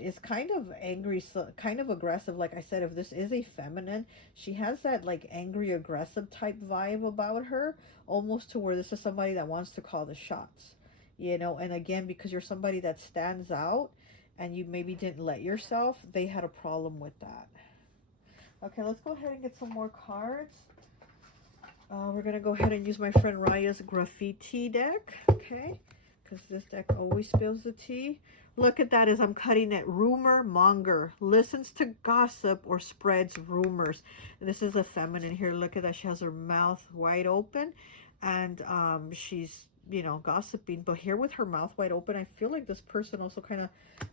is kind of angry, so kind of aggressive. Like I said, if this is a feminine, she has that like angry, aggressive type vibe about her, almost to where this is somebody that wants to call the shots, you know. And again, because you're somebody that stands out and you maybe didn't let yourself, they had a problem with that. Okay, let's go ahead and get some more cards. We're going to go ahead and use my friend Raya's graffiti deck, okay? Because this deck always spills the tea. Look at that as I'm cutting it. Rumor monger. Listens to gossip or spreads rumors. And this is a feminine here. Look at that. She has her mouth wide open. And she's, you know, gossiping. But here with her mouth wide open, I feel like this person also kind of,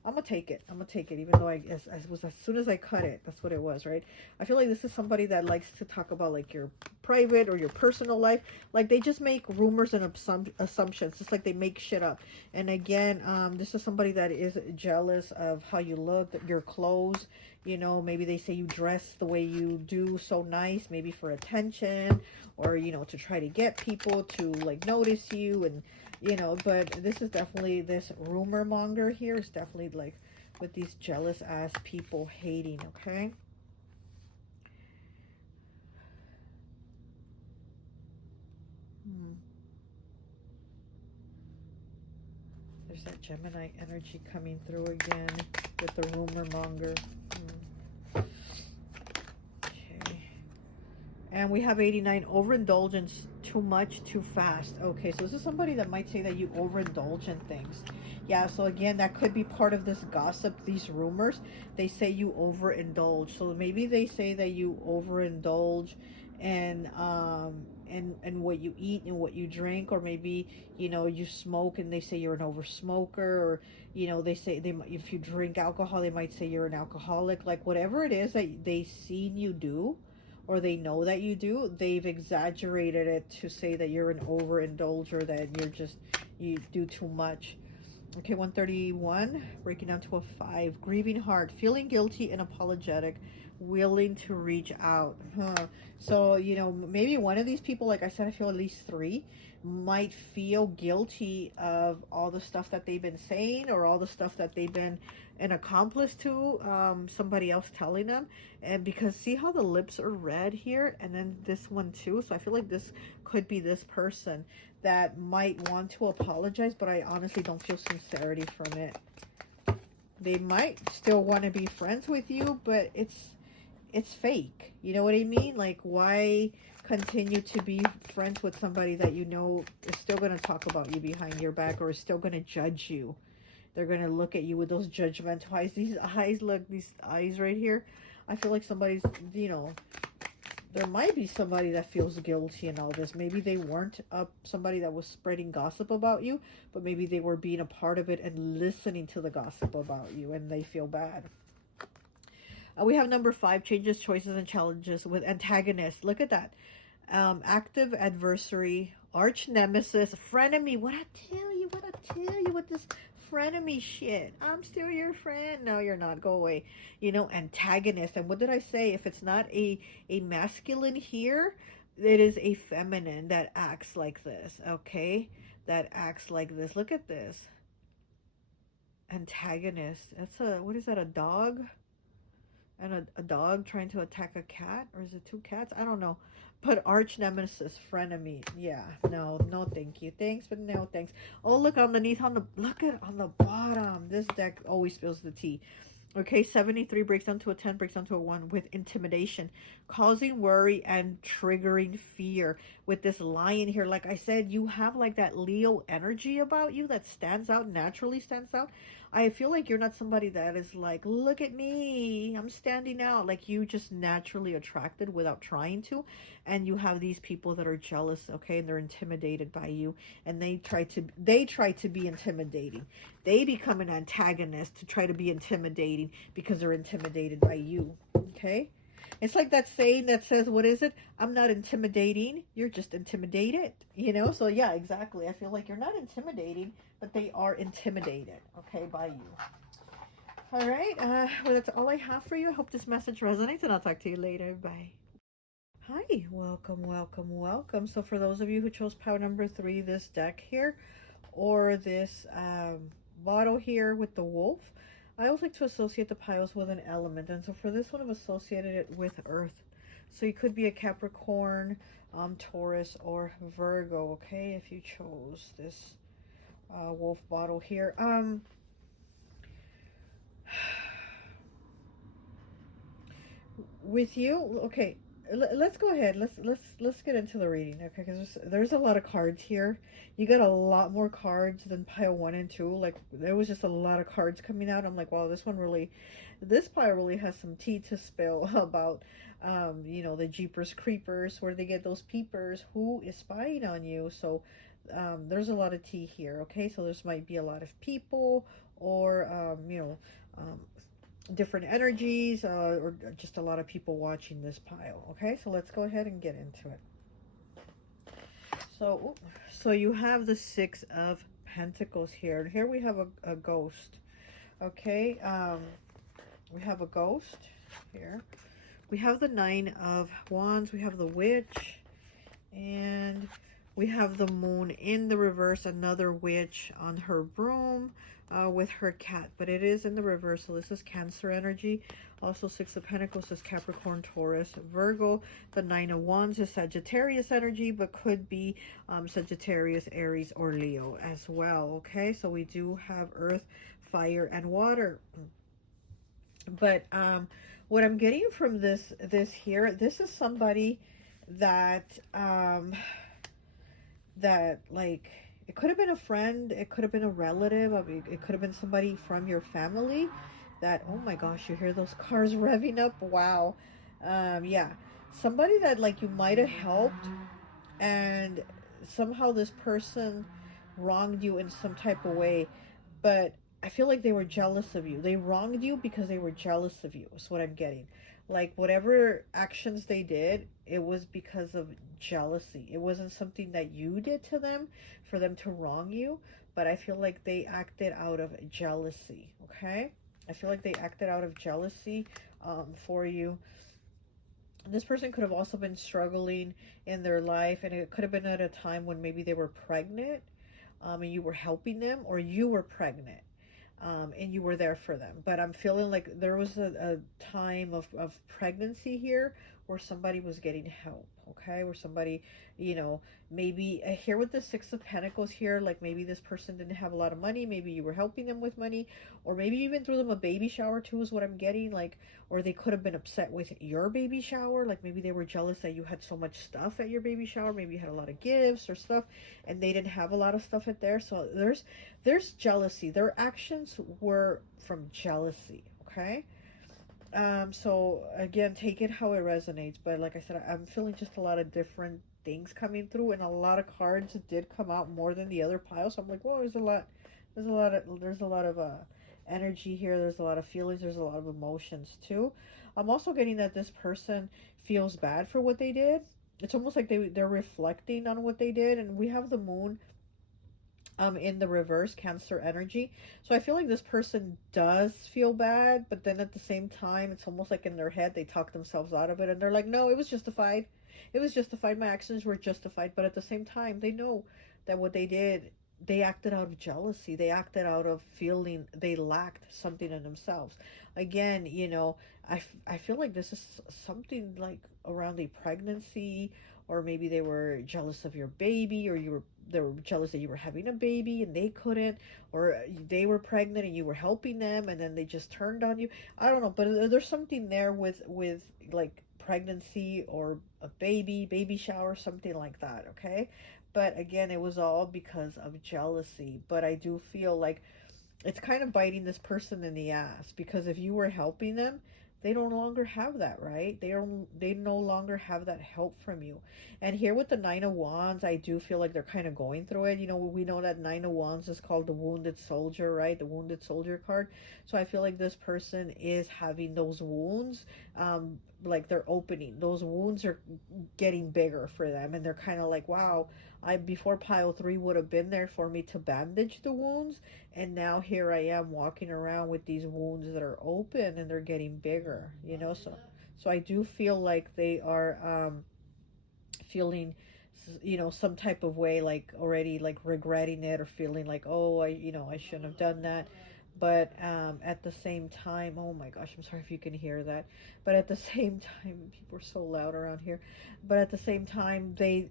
I'm going to take it. I'm going to take it. Even though as soon as I cut it, that's what it was, right? I feel like this is somebody that likes to talk about like your private or your personal life. Like they just make rumors and assumptions. It's like they make shit up. And again, this is somebody that is jealous of how you look, your clothes. You know, maybe they say you dress the way you do so nice, maybe for attention, or, you know, to try to get people to like notice you, and, you know, but this is definitely, this rumor monger here is definitely like with these jealous ass people hating, okay? There's that Gemini energy coming through again with the rumor monger. Okay. And we have 89, overindulgence, too much, too fast. Okay, so this is somebody that might say that you overindulge in things. Yeah, so again, that could be part of this gossip, these rumors. They say you overindulge. So maybe they say that you overindulge and what you eat and what you drink, or maybe, you know, you smoke and they say you're an over smoker, or, you know, they say if you drink alcohol, they might say you're an alcoholic. Like whatever it is that they seen you do, or they know that you do, they've exaggerated it to say that you're an overindulger, that you do too much. Okay, 131, breaking down to a 5. Grieving heart, feeling guilty and apologetic, willing to reach out. Huh. So, you know, maybe one of these people, like I said, I feel at least 3, might feel guilty of all the stuff that they've been saying or all the stuff that they've been an accomplice to somebody else telling them. And because see how the lips are red here, and then this one too. So I feel like this could be this person that might want to apologize, but I honestly don't feel sincerity from it. They might still want to be friends with you, but it's fake. You know what I mean? Like, why continue to be friends with somebody that you know is still going to talk about you behind your back or is still going to judge you? They're going to look at you with those judgmental eyes. These eyes, look, these eyes right here. I feel like somebody's, you know, there might be somebody that feels guilty in all this. Maybe they weren't somebody that was spreading gossip about you, but maybe they were being a part of it and listening to the gossip about you, and they feel bad. We have number 5, changes, choices, and challenges with antagonist. Look at that. Active adversary, arch nemesis, frenemy. What I tell you with this frenemy shit. I'm still your friend. No, you're not. Go away. You know, antagonist. And what did I say? If it's not a masculine here, it is a feminine that acts like this. Okay? That acts like this. Look at this. Antagonist. That's a, what is that, a dog? And a dog trying to attack a cat? Or is it 2 cats? I don't know. But arch nemesis, frenemy. Yeah, no thank you. Thanks, but no thanks. Oh, look underneath on the, look at on the bottom. This deck always spills the tea. Okay, 73 breaks down to a 10, breaks down to a 1 with intimidation, causing worry and triggering fear. With this lion here, like I said, you have like that Leo energy about you that stands out, naturally stands out. I feel like you're not somebody that is like, look at me, I'm standing out. Like, you just naturally attracted without trying to. And you have these people that are jealous, okay, and they're intimidated by you, and they try to be intimidating. They become an antagonist to try to be intimidating because they're intimidated by you. Okay, it's like that saying that says, what is it? I'm not intimidating, you're just intimidated. You know, so yeah, exactly. I feel like you're not intimidating, but they are intimidated, okay, by you. All right, well, that's all I have for you. I hope this message resonates, and I'll talk to you later. Bye. Hi, welcome. So for those of you who chose pile number 3, this deck here, or this bottle here with the wolf, I always like to associate the piles with an element. And so for this one, I've associated it with earth. So you could be a Capricorn, Taurus, or Virgo, okay, if you chose this wolf bottle here. With you, okay, let's go ahead. Let's get into the reading, okay? Because there's a lot of cards here. You got a lot more cards than pile 1 and 2. Like, there was just a lot of cards coming out. I'm like, wow, this pile really has some tea to spill about, you know, the Jeepers Creepers, where they get those peepers, who is spying on you. So, there's a lot of tea here, okay? So this might be a lot of people, or, you know, different energies, or just a lot of people watching this pile. Okay, so let's go ahead and get into it. So you have the 6 of Pentacles here, and here we have a ghost. Okay, we have a ghost here. We have the 9 of Wands. We have the Witch, and we have the Moon in the reverse. Another witch on her broom. With her cat, but it is in the reverse, so this is Cancer energy. Also, 6 of Pentacles is Capricorn, Taurus, Virgo. The 9 of Wands is Sagittarius energy, but could be Sagittarius, Aries, or Leo as well. Okay, so we do have earth, fire, and water. But what I'm getting from this here, this is somebody that that, like, it could have been a friend, it could have been a relative, I mean, it could have been somebody from your family that, oh my gosh, you hear those cars revving up, wow. Yeah, somebody that, like, you might have helped, and somehow this person wronged you in some type of way, but I feel like they were jealous of you. They wronged you because they were jealous of you, is what I'm getting. Like whatever actions they did, it was because of jealousy. It wasn't something that you did to them for them to wrong you, but I feel like they acted out of jealousy. Okay, I feel like they acted out of jealousy for you. This person could have also been struggling in their life, and it could have been at a time when maybe they were pregnant, and you were helping them, or you were pregnant, and you were there for them. But I'm feeling like there was a time of pregnancy here where somebody was getting help, okay? Where somebody, you know, maybe here with the Six of Pentacles here, like maybe this person didn't have a lot of money, maybe you were helping them with money, or maybe even threw them a baby shower too, is what I'm getting, like, or they could have been upset with your baby shower, like maybe they were jealous that you had so much stuff at your baby shower, maybe you had a lot of gifts or stuff, and they didn't have a lot of stuff at there, so there's jealousy. Their actions were from jealousy, okay? So again, take it how it resonates, but like I said, I'm feeling just a lot of different things coming through, and a lot of cards did come out more than the other pile, so I'm like, whoa, there's a lot of energy here, there's a lot of feelings, there's a lot of emotions too. I'm also getting that this person feels bad for what they did. It's almost like they're reflecting on what they did, and we have the moon in the reverse, Cancer energy. So I feel like this person does feel bad, but then at the same time, it's almost like in their head, they talk themselves out of it, and they're like, no, it was justified. It was justified. My actions were justified. But at the same time, they know that what they did, they acted out of jealousy. They acted out of feeling they lacked something in themselves. Again, you know, I feel like this is something like around a pregnancy, or maybe they were jealous of your baby, or they were jealous that you were having a baby and they couldn't, or they were pregnant and you were helping them and then they just turned on you. I don't know, but there's something there with like pregnancy or a baby shower, something like that, okay? But again, it was all because of jealousy. But I do feel like it's kind of biting this person in the ass, because if you were helping them, they no longer have that, right? They no longer have that help from you. And here with the Nine of Wands, I do feel like they're kind of going through it. You know, we know that Nine of Wands is called the Wounded Soldier, right? The Wounded Soldier card. So I feel like this person is having those wounds, like they're opening. Those wounds are getting bigger for them, and they're kind of like, wow, before pile 3 would have been there for me to bandage the wounds, and now here I am walking around with these wounds that are open and they're getting bigger, you know. So I do feel like they are feeling, you know, some type of way, like already like regretting it, or feeling like, oh, I shouldn't have done that. But at the same time, oh my gosh, I'm sorry if you can hear that, but at the same time, people are so loud around here, but at the same time, they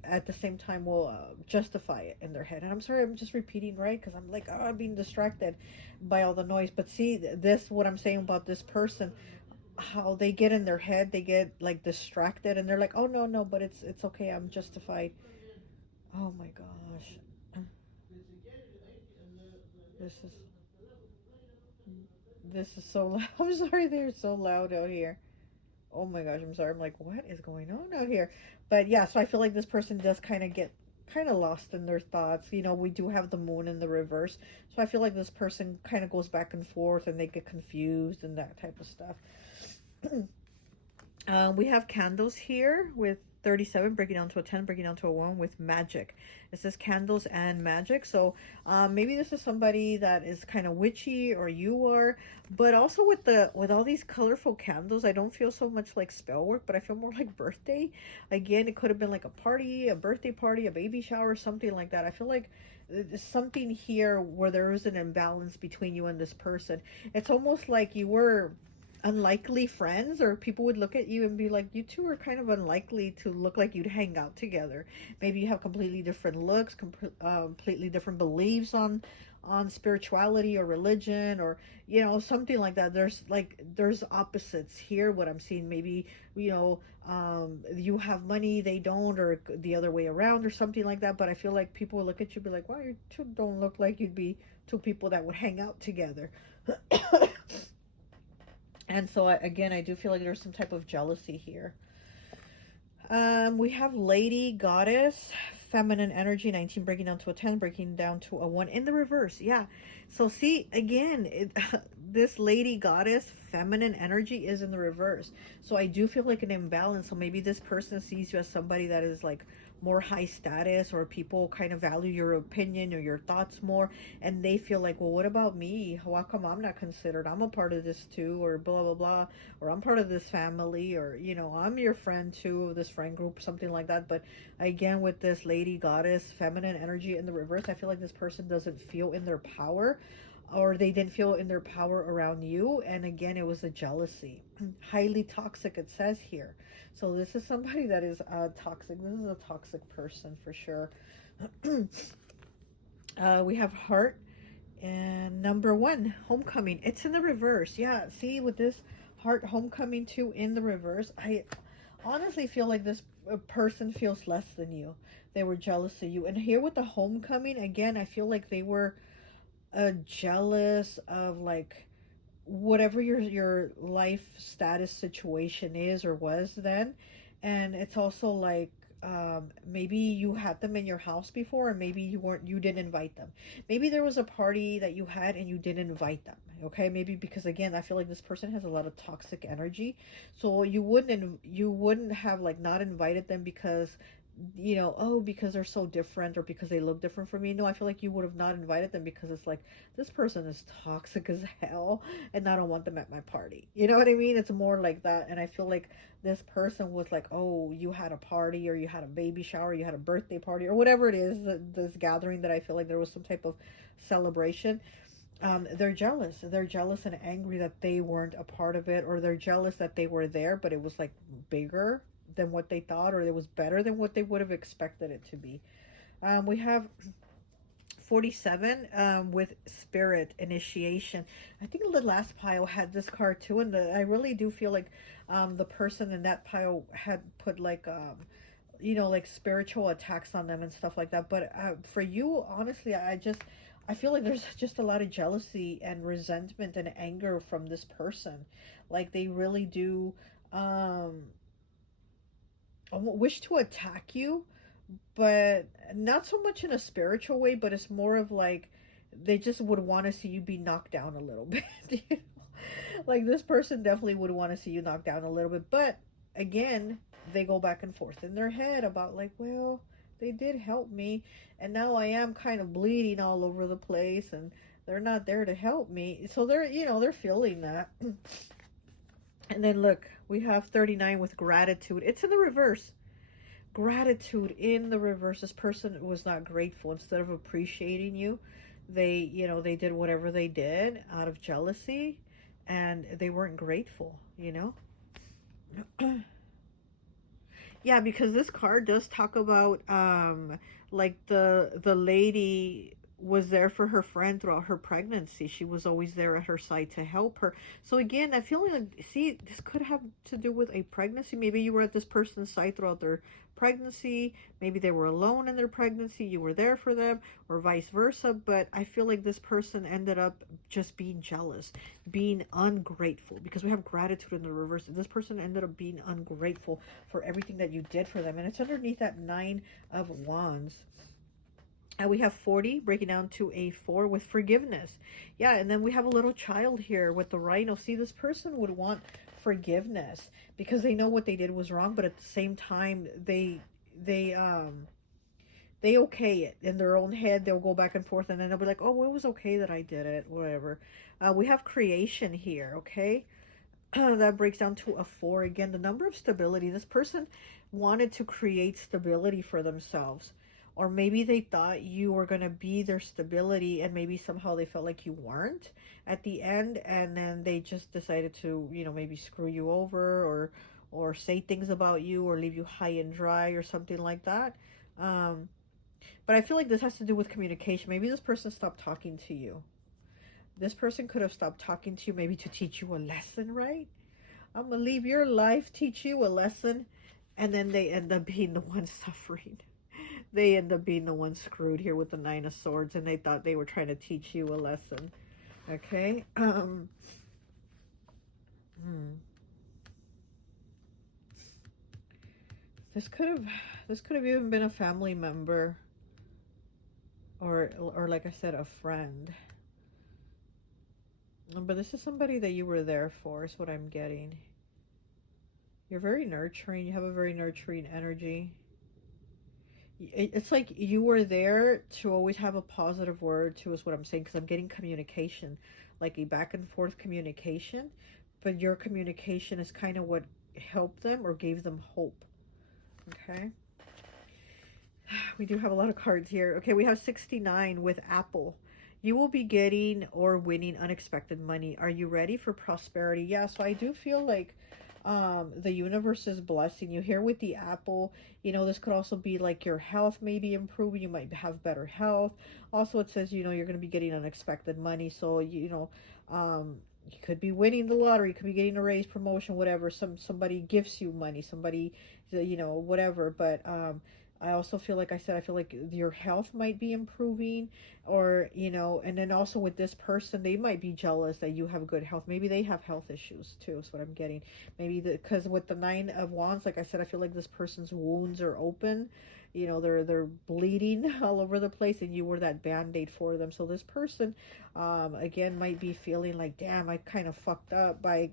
will justify it in their head. And I'm sorry, I'm just repeating, right? Because I'm like, oh, I'm being distracted by all the noise. But see, this, what I'm saying about this person, how they get in their head, they get like distracted, and they're like, oh no, but it's okay, I'm justified. Oh my gosh, this is so loud. I'm sorry, they're so loud out here. Oh my gosh, I'm sorry. I'm like, what is going on out here? But yeah, so I feel like this person does kind of get kind of lost in their thoughts. You know, we do have the moon in the reverse. So I feel like this person kind of goes back and forth, and they get confused and that type of stuff. We have candles here with 37 breaking down to a 10, breaking down to a 1 with magic. It says candles and magic. So maybe this is somebody that is kind of witchy, or you are. But also with all these colorful candles, I don't feel so much like spell work, but I feel more like birthday. Again, it could have been like a party, a birthday party, a baby shower, something like that. I feel like there's something here where there is an imbalance between you and this person. It's almost like you were unlikely friends, or people would look at you and be like, you two are kind of unlikely to look like you'd hang out together. Maybe you have completely different looks, completely different beliefs on spirituality or religion, or you know, something like that. There's opposites here, what I'm seeing. Maybe, you know, you have money, they don't, or the other way around, or something like that. But I feel like people will look at you and be like, wow, you two don't look like you'd be two people that would hang out together. And so, again, I do feel like there's some type of jealousy here. We have Lady, Goddess, Feminine Energy, 19 breaking down to a 10, breaking down to a 1 in the reverse. Yeah. So, see, again, this lady goddess feminine energy is in the reverse. So I do feel like an imbalance. So maybe this person sees you as somebody that is like more high status, or people kind of value your opinion or your thoughts more, and they feel like, well, what about me? How come I'm not considered? I'm a part of this too, or blah blah blah, or I'm part of this family, or I'm your friend too, of this friend group, something like that. But again, with this lady goddess feminine energy in the reverse, I feel like this person doesn't feel in their power, or they didn't feel in their power around you. And again, it was a jealousy. Highly toxic, it says here. So this is somebody that is toxic. This is a toxic person for sure. We have heart and number 1, homecoming. It's in the reverse. Yeah, see, with this heart, homecoming too in the reverse, I honestly feel like this person feels less than you. They were jealous of you. And here with the homecoming, again, I feel like they were jealous of like whatever your life status situation is or was then. And it's also like maybe you had them in your house before, and maybe you didn't invite them. Maybe there was a party that you had and you didn't invite them. Okay, maybe because again, I feel like this person has a lot of toxic energy. So you wouldn't have like not invited them because oh, because they're so different or because they look different from me. No, I feel like you would have not invited them because it's like, this person is toxic as hell and I don't want them at my party. You know what I mean? It's more like that. And I feel like this person was like, oh, you had a party, or you had a baby shower, you had a birthday party, or whatever it is, this gathering that I feel like there was some type of celebration. They're jealous. They're jealous and angry that they weren't a part of it, or they're jealous that they were there, but it was like bigger than what they thought, or it was better than what they would have expected it to be. We have 47 with spirit initiation. I think the last pile had this card too, and I really do feel like the person in that pile had put like like spiritual attacks on them and stuff like that. But for you, honestly, I feel like there's just a lot of jealousy and resentment and anger from this person. Like they really do wish to attack you, but not so much in a spiritual way, but it's more of like they just would want to see you be knocked down a little bit. Like this person definitely would want to see you knocked down a little bit, but again, they go back and forth in their head about like, well, they did help me, and now I am kind of bleeding all over the place, and they're not there to help me. So they're feeling that. And then look, we have 39 with gratitude. It's in the reverse. Gratitude in the reverse. This person was not grateful. Instead of appreciating you, they did whatever they did out of jealousy, and they weren't grateful, Yeah, because this card does talk about like the lady was there for her friend throughout her pregnancy. She was always there at her side to help her. So again, I feel like, see, this could have to do with a pregnancy. Maybe you were at this person's side throughout their pregnancy. Maybe they were alone in their pregnancy. You were there for them, or vice versa. But I feel like this person ended up just being jealous, being ungrateful, because we have gratitude in the reverse. This person ended up being ungrateful for everything that you did for them. And it's underneath that 9 of Wands. And we have 40 breaking down to a 4 with forgiveness. Yeah, and then we have a little child here with the rhino. See, this person would want forgiveness because they know what they did was wrong, but at the same time, they okay it in their own head. They'll go back and forth, and then they'll be like, oh, it was okay that I did it, whatever. We have creation here, okay? That breaks down to a 4. Again, the number of stability. This person wanted to create stability for themselves. Or maybe they thought you were going to be their stability, and maybe somehow they felt like you weren't at the end, and then they just decided to, maybe screw you over, or say things about you, or leave you high and dry, or something like that. But I feel like this has to do with communication. Maybe this person stopped talking to you. This person could have stopped talking to you, maybe to teach you a lesson, right? I'm going to leave your life, teach you a lesson, and then they end up being the ones suffering. They end up being the ones screwed here with the 9 of Swords, and they thought they were trying to teach you a lesson. Okay? This could have even been a family member, or like I said, a friend. But this is somebody that you were there for, is what I'm getting. You're very nurturing. You have a very nurturing energy. It's like you were there to always have a positive word to, is what I'm saying, because I'm getting communication, like a back and forth communication, but your communication is kind of what helped them or gave them hope. Okay. We do have a lot of cards here. Okay, we have 69 with Apple. You will be getting or winning unexpected money. Are you ready for prosperity? Yeah, so I do feel like the universe is blessing you here with the apple. You know, this could also be like your health may be improving. You might have better health. Also, it says, you know, you're going to be getting unexpected money. So, you know, you could be winning the lottery. You could be getting a raise, promotion, whatever. Somebody gives you money. Somebody, you know, whatever. But I also feel like I said, I feel like your health might be improving, or, you know, and then also with this person, they might be jealous that you have good health. Maybe they have health issues too, is what I'm getting. Maybe because with the 9 of Wands, like I said, I feel like this person's wounds are open. You know, they're bleeding all over the place, and you were that band-aid for them. So this person, again, might be feeling like, damn, I kind of fucked up by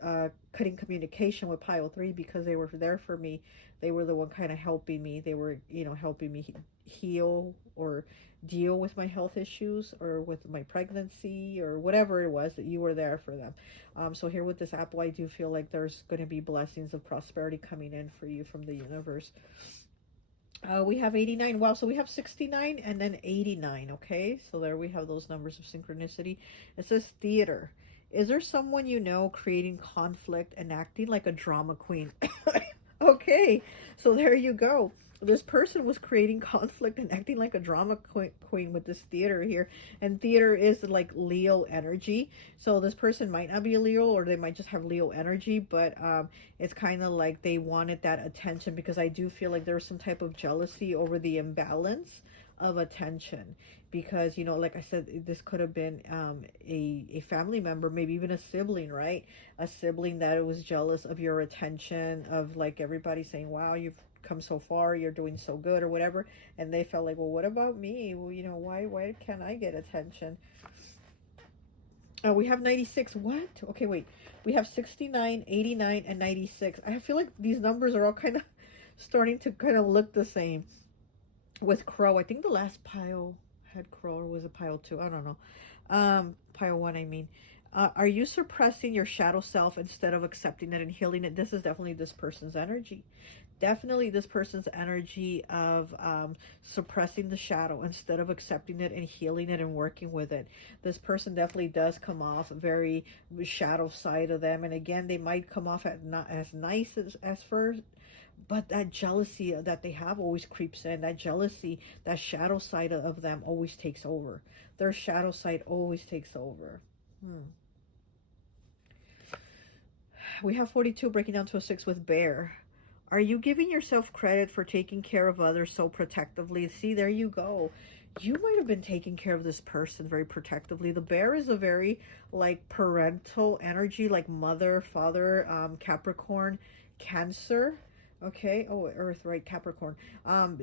cutting communication with pile 3, because they were there for me. They were the one kind of helping me. They were, you know, helping me heal or deal with my health issues, or with my pregnancy, or whatever it was, that you were there for them. So here with this apple, I do feel like there's going to be blessings of prosperity coming in for you from the universe. We have 89. Wow, so we have 69 and then 89, okay? So there we have those numbers of synchronicity. It says theater. Is there someone you know creating conflict and acting like a drama queen? Okay, so there you go. This person was creating conflict and acting like a drama queen with this theater here. And theater is like Leo energy. So this person might not be a Leo, or they might just have Leo energy, but it's kind of like they wanted that attention, because I do feel like there's some type of jealousy over the imbalance of attention. Because, you know, like I said, this could have been a family member, maybe even a sibling, right? A sibling that was jealous of your attention, of like everybody saying, wow, you've come so far, you're doing so good, or whatever. And they felt like, well, what about me? Well, you know, why can't I get attention? We have 96. What? Okay, wait. We have 69, 89, and 96. I feel like these numbers are all kind of starting to kind of look the same. With Crow, I think the last pile had Crow, or was it pile 2? I don't know. Pile 1, I mean. Are you suppressing your shadow self instead of accepting it and healing it? This is definitely this person's energy. Definitely this person's energy of suppressing the shadow instead of accepting it and healing it and working with it. This person definitely does come off very shadow side of them. And again, they might come off at not as nice as first, but that jealousy that they have always creeps in. That jealousy, that shadow side of them always takes over. Their shadow side always takes over. We have 42 breaking down to a 6 with Bear. Are you giving yourself credit for taking care of others so protectively? See, there you go. You might have been taking care of this person very protectively. The Bear is a very like parental energy, like mother, father, Capricorn, Cancer. Okay. Oh, Earth, right? Capricorn.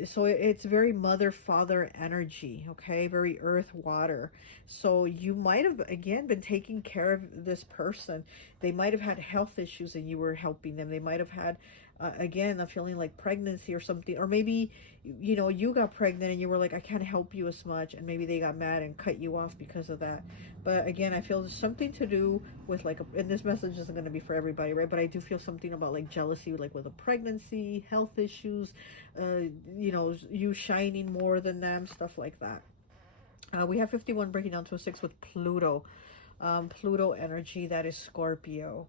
So it's very mother, father energy. Okay. Very earth, water. So you might have, again, been taking care of this person. They might have had health issues and you were helping them. They might have had, again, a feeling like pregnancy or something. Or maybe, you know, you got pregnant and you were like, I can't help you as much. And maybe they got mad and cut you off because of that. But again, I feel there's something to do with like, and this message isn't going to be for everybody, right? But I do feel something about like jealousy, like with a pregnancy, health issues, you know, you shining more than them, stuff like that. We have 51 breaking down to a 6 with Pluto. Pluto energy, that is Scorpio.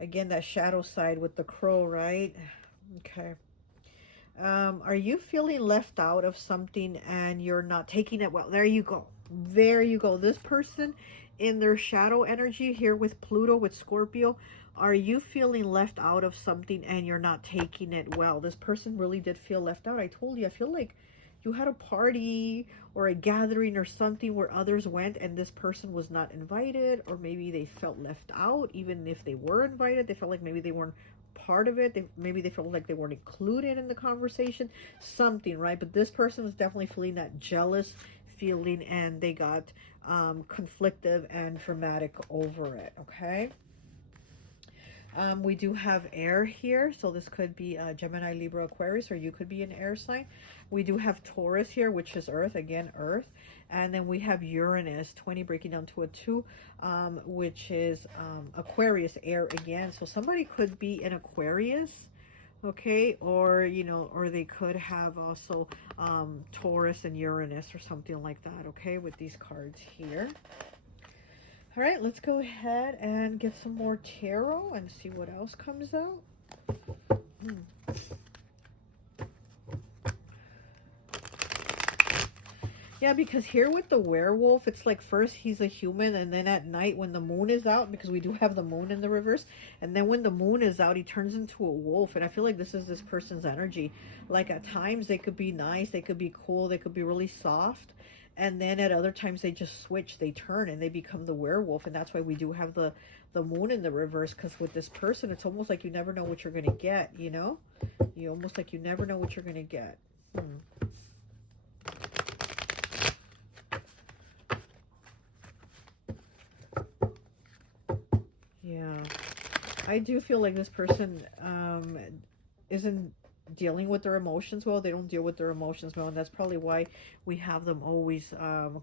Again, that shadow side with the crow, right? Okay. Are you feeling left out of something and you're not taking it well? There you go. There you go. This person in their shadow energy here with Pluto, with Scorpio, are you feeling left out of something and you're not taking it well? This person really did feel left out. I told you, I feel like you had a party or a gathering or something where others went and this person was not invited, or maybe they felt left out. Even if they were invited, they felt like maybe they weren't part of it. Maybe they felt like they weren't included in the conversation, something, right? But this person is definitely feeling that jealous feeling, and they got conflictive and dramatic over it. Okay. We do have air here, so this could be Gemini, Libra, Aquarius, or you could be an air sign. We do have Taurus here, which is Earth, again, Earth. And then we have Uranus, 20 breaking down to a 2, which is Aquarius, air again. So somebody could be an Aquarius, okay, or, you know, or they could have also Taurus and Uranus or something like that, okay, with these cards here. All right, let's go ahead and get some more tarot and see what else comes out. Yeah, because here with the werewolf, it's like first he's a human, and then at night when the moon is out, because we do have the moon in the reverse, and then when the moon is out, he turns into a wolf. And I feel like this is this person's energy. Like at times they could be nice, they could be cool, they could be really soft. And then at other times they just switch, they turn and they become the werewolf. And that's why we do have the moon in the reverse, because with this person, it's almost like you never know what you're going to get, you know? You almost like you never know what you're going to get. Yeah. I do feel like this person isn't dealing with their emotions well. They don't deal with their emotions well, and that's probably why we have them always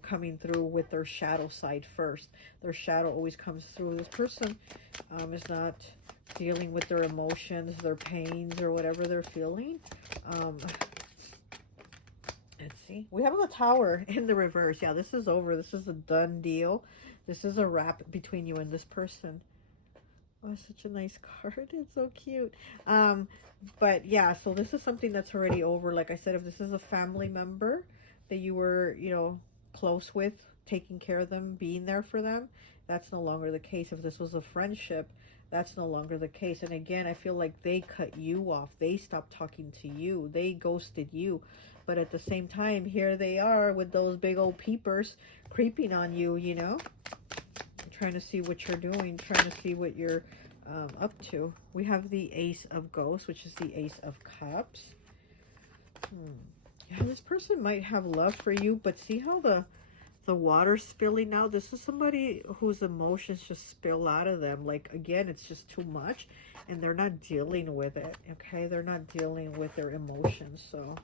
coming through with their shadow side first. Their shadow always comes through. This person is not dealing with their emotions, their pains, or whatever they're feeling. Let's see. We have the Tower in the reverse. Yeah, this is over. This is a done deal. This is a wrap between you and this person. Oh, such a nice card. It's so cute. But yeah, so this is something that's already over. Like I said, if this is a family member that you were, you know, close with, taking care of them, being there for them, that's no longer the case. If this was a friendship, that's no longer the case. And again, I feel like they cut you off. They stopped talking to you. They ghosted you. But at the same time, here they are with those big old peepers creeping on you, you know, trying to see what you're doing, trying to see what you're up to. We have the Ace of Ghosts, which is the Ace of Cups. Yeah, this person might have love for you, but see how the water's spilling out? This is somebody whose emotions just spill out of them. Like, again, it's just too much, and they're not dealing with it, okay? They're not dealing with their emotions, so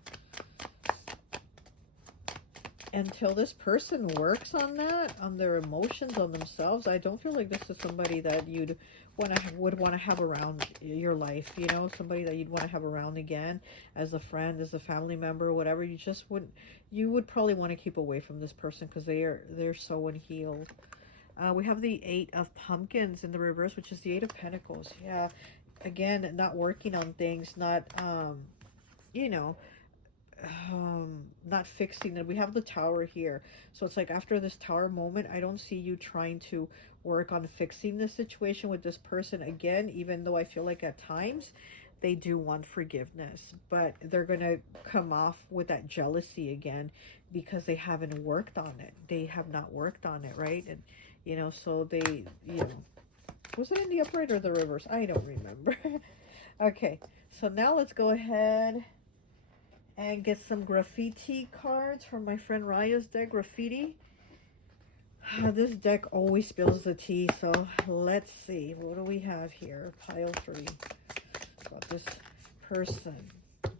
until this person works on that, on their emotions, on themselves, I don't feel like this is somebody that you'd would want to have around your life, you know, somebody that you'd want to have around again as a friend, as a family member, whatever. You just wouldn't, you would probably want to keep away from this person because they're so unhealed. We have the Eight of Pumpkins in the reverse, which is the Eight of Pentacles. Yeah, again, not working on things, not you know, not fixing it. We have the Tower here, so it's like after this Tower moment, I don't see you trying to work on fixing the situation with this person again, even though I feel like at times they do want forgiveness, but they're gonna come off with that jealousy again because they haven't worked on it. They have not worked on it, right? And you know, so they, you know, was it in the upright or the reverse? I don't remember. Okay, so now let's go ahead and get some graffiti cards from my friend Raya's deck, Graffiti. This deck always spills the tea, so let's see. What do we have here? Pile 3. About this person.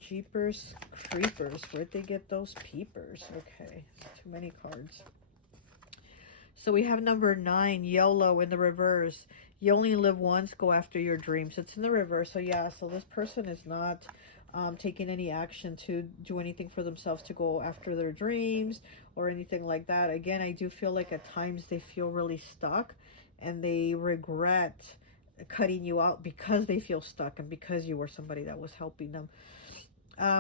Jeepers Creepers. Where'd they get those peepers? Okay, too many cards. So we have number 9, YOLO in the reverse. You only live once, go after your dreams. It's in the reverse. So yeah, so this person is not taking any action to do anything for themselves, to go after their dreams or anything like that. Again, I do feel like at times they feel really stuck and they regret cutting you out because they feel stuck and because you were somebody that was helping them.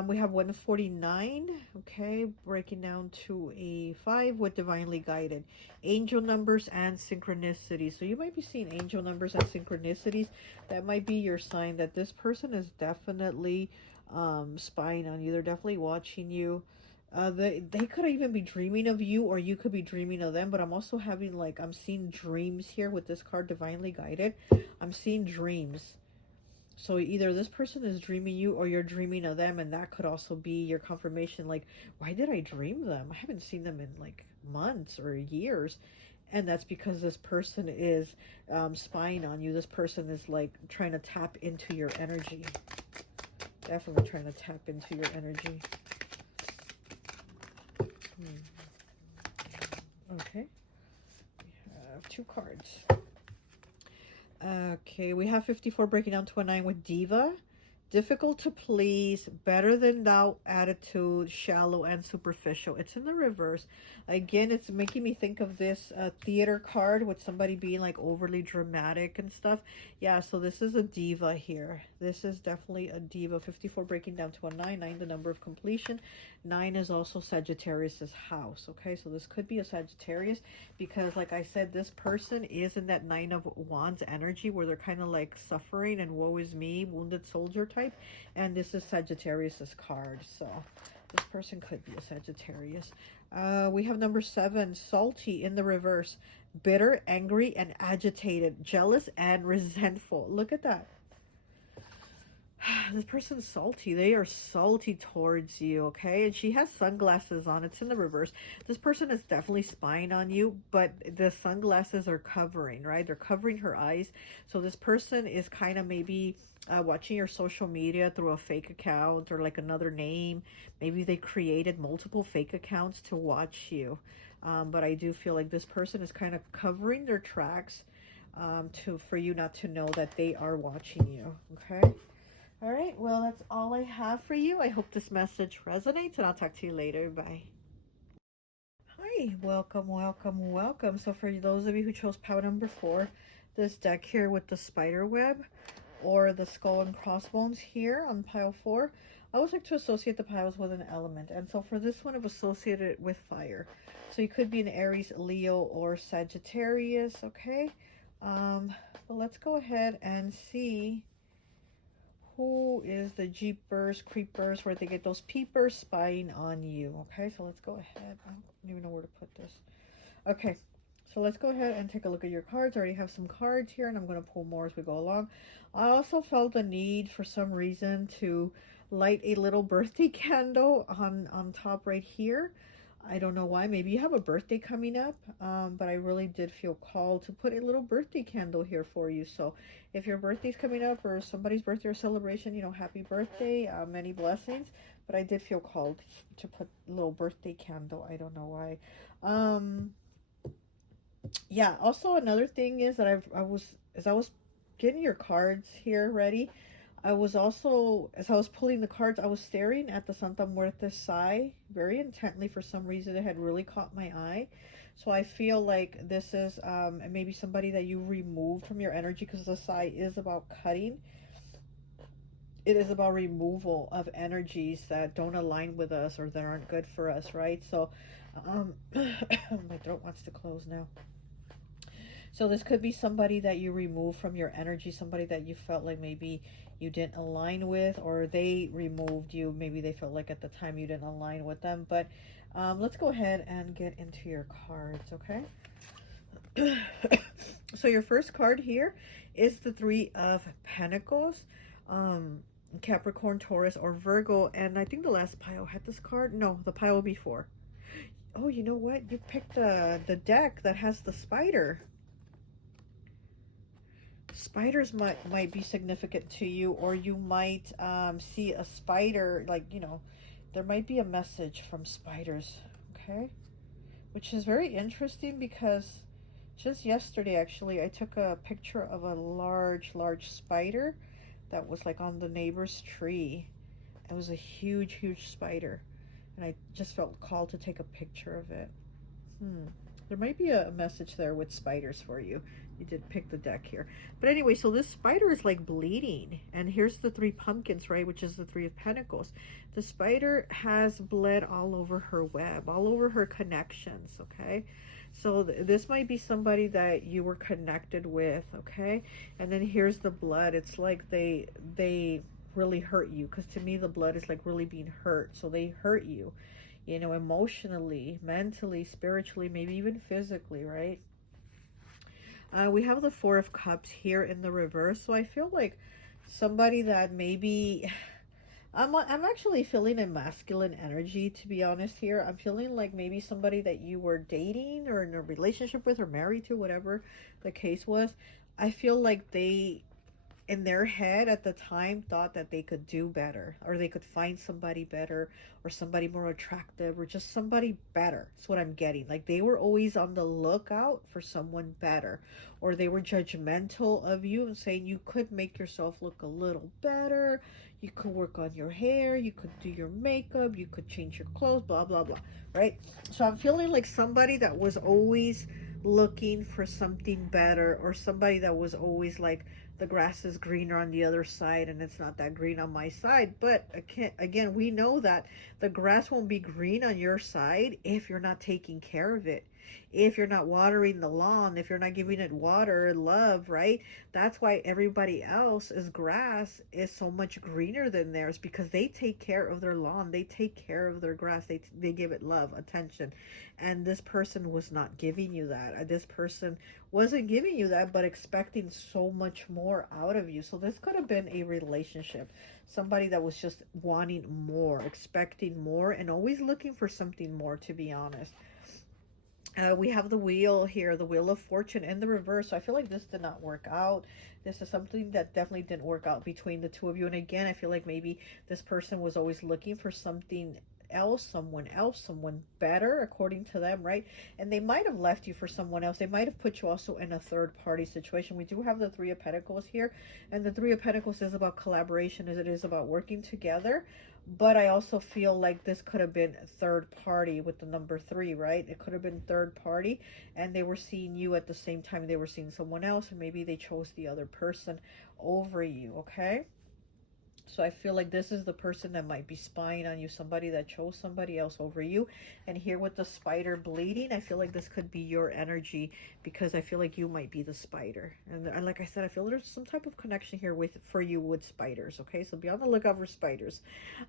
We have 149, okay, breaking down to a 5 with Divinely Guided. Angel numbers and synchronicities. So you might be seeing angel numbers and synchronicities. That might be your sign that this person is definitely spying on you. They're definitely watching you. They could even be dreaming of you, or you could be dreaming of them. But I'm also having, like, I'm seeing dreams here with this card, Divinely Guided. I'm seeing dreams. So either this person is dreaming you or you're dreaming of them, and that could also be your confirmation. Like, why did I dream them? I haven't seen them in like months or years. And that's because this person is spying on you. This person is like trying to tap into your energy. Definitely trying to tap into your energy. Okay. We have 2 cards. Okay, we have 54 breaking down to a 9 with Diva. Difficult to please, better than thou attitude, shallow and superficial. It's in the reverse. Again, it's making me think of this theater card with somebody being like overly dramatic and stuff. Yeah, so this is a diva here. This is definitely a diva. 54 breaking down to a 9. 9, the number of completion. 9 is also Sagittarius's house. Okay, so this could be a Sagittarius because, like I said, this person is in that 9 of Wands energy where they're kind of like suffering and woe is me, wounded soldier type, and this is Sagittarius's card, so this person could be a Sagittarius. We have number 7, salty in the reverse, bitter, angry, and agitated, jealous, and resentful. Look at that. This person's salty. They are salty towards you, okay? And she has sunglasses on. It's in the reverse. This person is definitely spying on you, but the sunglasses are covering, right? They're covering her eyes. So this person is kind of maybe watching your social media through a fake account or like another name. Maybe they created multiple fake accounts to watch you. But I do feel like this person is kind of covering their tracks for you not to know that they are watching you, okay? All right, well, that's all I have for you. I hope this message resonates, and I'll talk to you later. Bye. Hi, welcome, welcome, welcome. So for those of you who chose pile number 4, this deck here with the spider web or the skull and crossbones here on pile 4, I always like to associate the piles with an element. And so for this one, I've associated it with fire. So you could be an Aries, Leo, or Sagittarius, okay? But let's go ahead and see who is the Jeepers, Creepers, where they get those peepers spying on you. Okay, so let's go ahead. I don't even know where to put this. Okay, so let's go ahead and take a look at your cards. I already have some cards here, and I'm going to pull more as we go along. I also felt the need for some reason to light a little birthday candle on top right here. I don't know why. Maybe you have a birthday coming up, but I really did feel called to put a little birthday candle here for you. So if your birthday's coming up or somebody's birthday or celebration, you know, happy birthday, many blessings. But I did feel called to put a little birthday candle. I don't know why. Yeah, also another thing is that as I was getting your cards here ready, I was also, as I was pulling the cards, I was staring at the Santa Muerte Sai very intently. For some reason, it had really caught my eye. So I feel like this is maybe somebody that you removed from your energy, because the Sai is about cutting. It is about removal of energies that don't align with us or that aren't good for us, right? So my throat wants to close now. So this could be somebody that you remove from your energy, somebody that you felt like maybe you didn't align with, or they removed you. Maybe they felt like at the time you didn't align with them. But let's go ahead and get into your cards, okay? So your first card here is the 3 of Pentacles, Capricorn, Taurus, or Virgo. And I think the last pile had this card. No, the pile before. Oh, you know what? You picked the deck that has the spider. Spiders might be significant to you, or you might see a spider, like, you know, there might be a message from spiders, okay? Which is very interesting because just yesterday, actually, I took a picture of a large spider that was like on the neighbor's tree. It was a huge spider, and I just felt called to take a picture of it. There might be a message there with spiders for you. You did pick the deck here. But anyway, so this spider is like bleeding. And here's the 3 pumpkins, right? Which is the 3 of Pentacles. The spider has bled all over her web, all over her connections, okay? So this might be somebody that you were connected with, okay? And then here's the blood. It's like they really hurt you. Because to me, the blood is like really being hurt. So they hurt you, you know, emotionally, mentally, spiritually, maybe even physically, right? We have the 4 of Cups here in the reverse. So I feel like somebody that maybe I'm actually feeling a masculine energy, to be honest here. I'm feeling like maybe somebody that you were dating or in a relationship with or married to, whatever the case was. I feel like they, in their head at the time, thought that they could do better, or they could find somebody better, or somebody more attractive, or just somebody better. That's what I'm getting. Like they were always on the lookout for someone better, or they were judgmental of you and saying you could make yourself look a little better, you could work on your hair, you could do your makeup, you could change your clothes, blah blah blah, right? So I'm feeling like somebody that was always looking for something better, or somebody that was always like, the grass is greener on the other side and it's not that green on my side. But again, we know that the grass won't be green on your side if you're not taking care of it, if you're not watering the lawn, if you're not giving it water and love, right? That's why everybody else's grass is so much greener than theirs, because they take care of their lawn, they take care of their grass, they give it love, attention. And this person was not giving you that. This person wasn't giving you that, but expecting so much more out of you. So this could have been a relationship, somebody that was just wanting more, expecting more, and always looking for something more, to be honest. We have the wheel here, the wheel of fortune in the reverse. So I feel like this did not work out. This is something that definitely didn't work out between the two of you. And again, I feel like maybe this person was always looking for something else, someone better, according to them, right? And they might have left you for someone else. They might have put you also in a third party situation. We do have the Three of Pentacles here, and the Three of Pentacles is about collaboration, as it is about working together. But I also feel like this could have been a third party with the number 3, right? It could have been third party, and they were seeing you at the same time they were seeing someone else, and maybe they chose the other person over you, okay? So I feel like this is the person that might be spying on you, somebody that chose somebody else over you. And here with the spider bleeding, I feel like this could be your energy, because I feel like you might be the spider. And like I said, I feel there's some type of connection here for you with spiders, okay? So be on the lookout for spiders.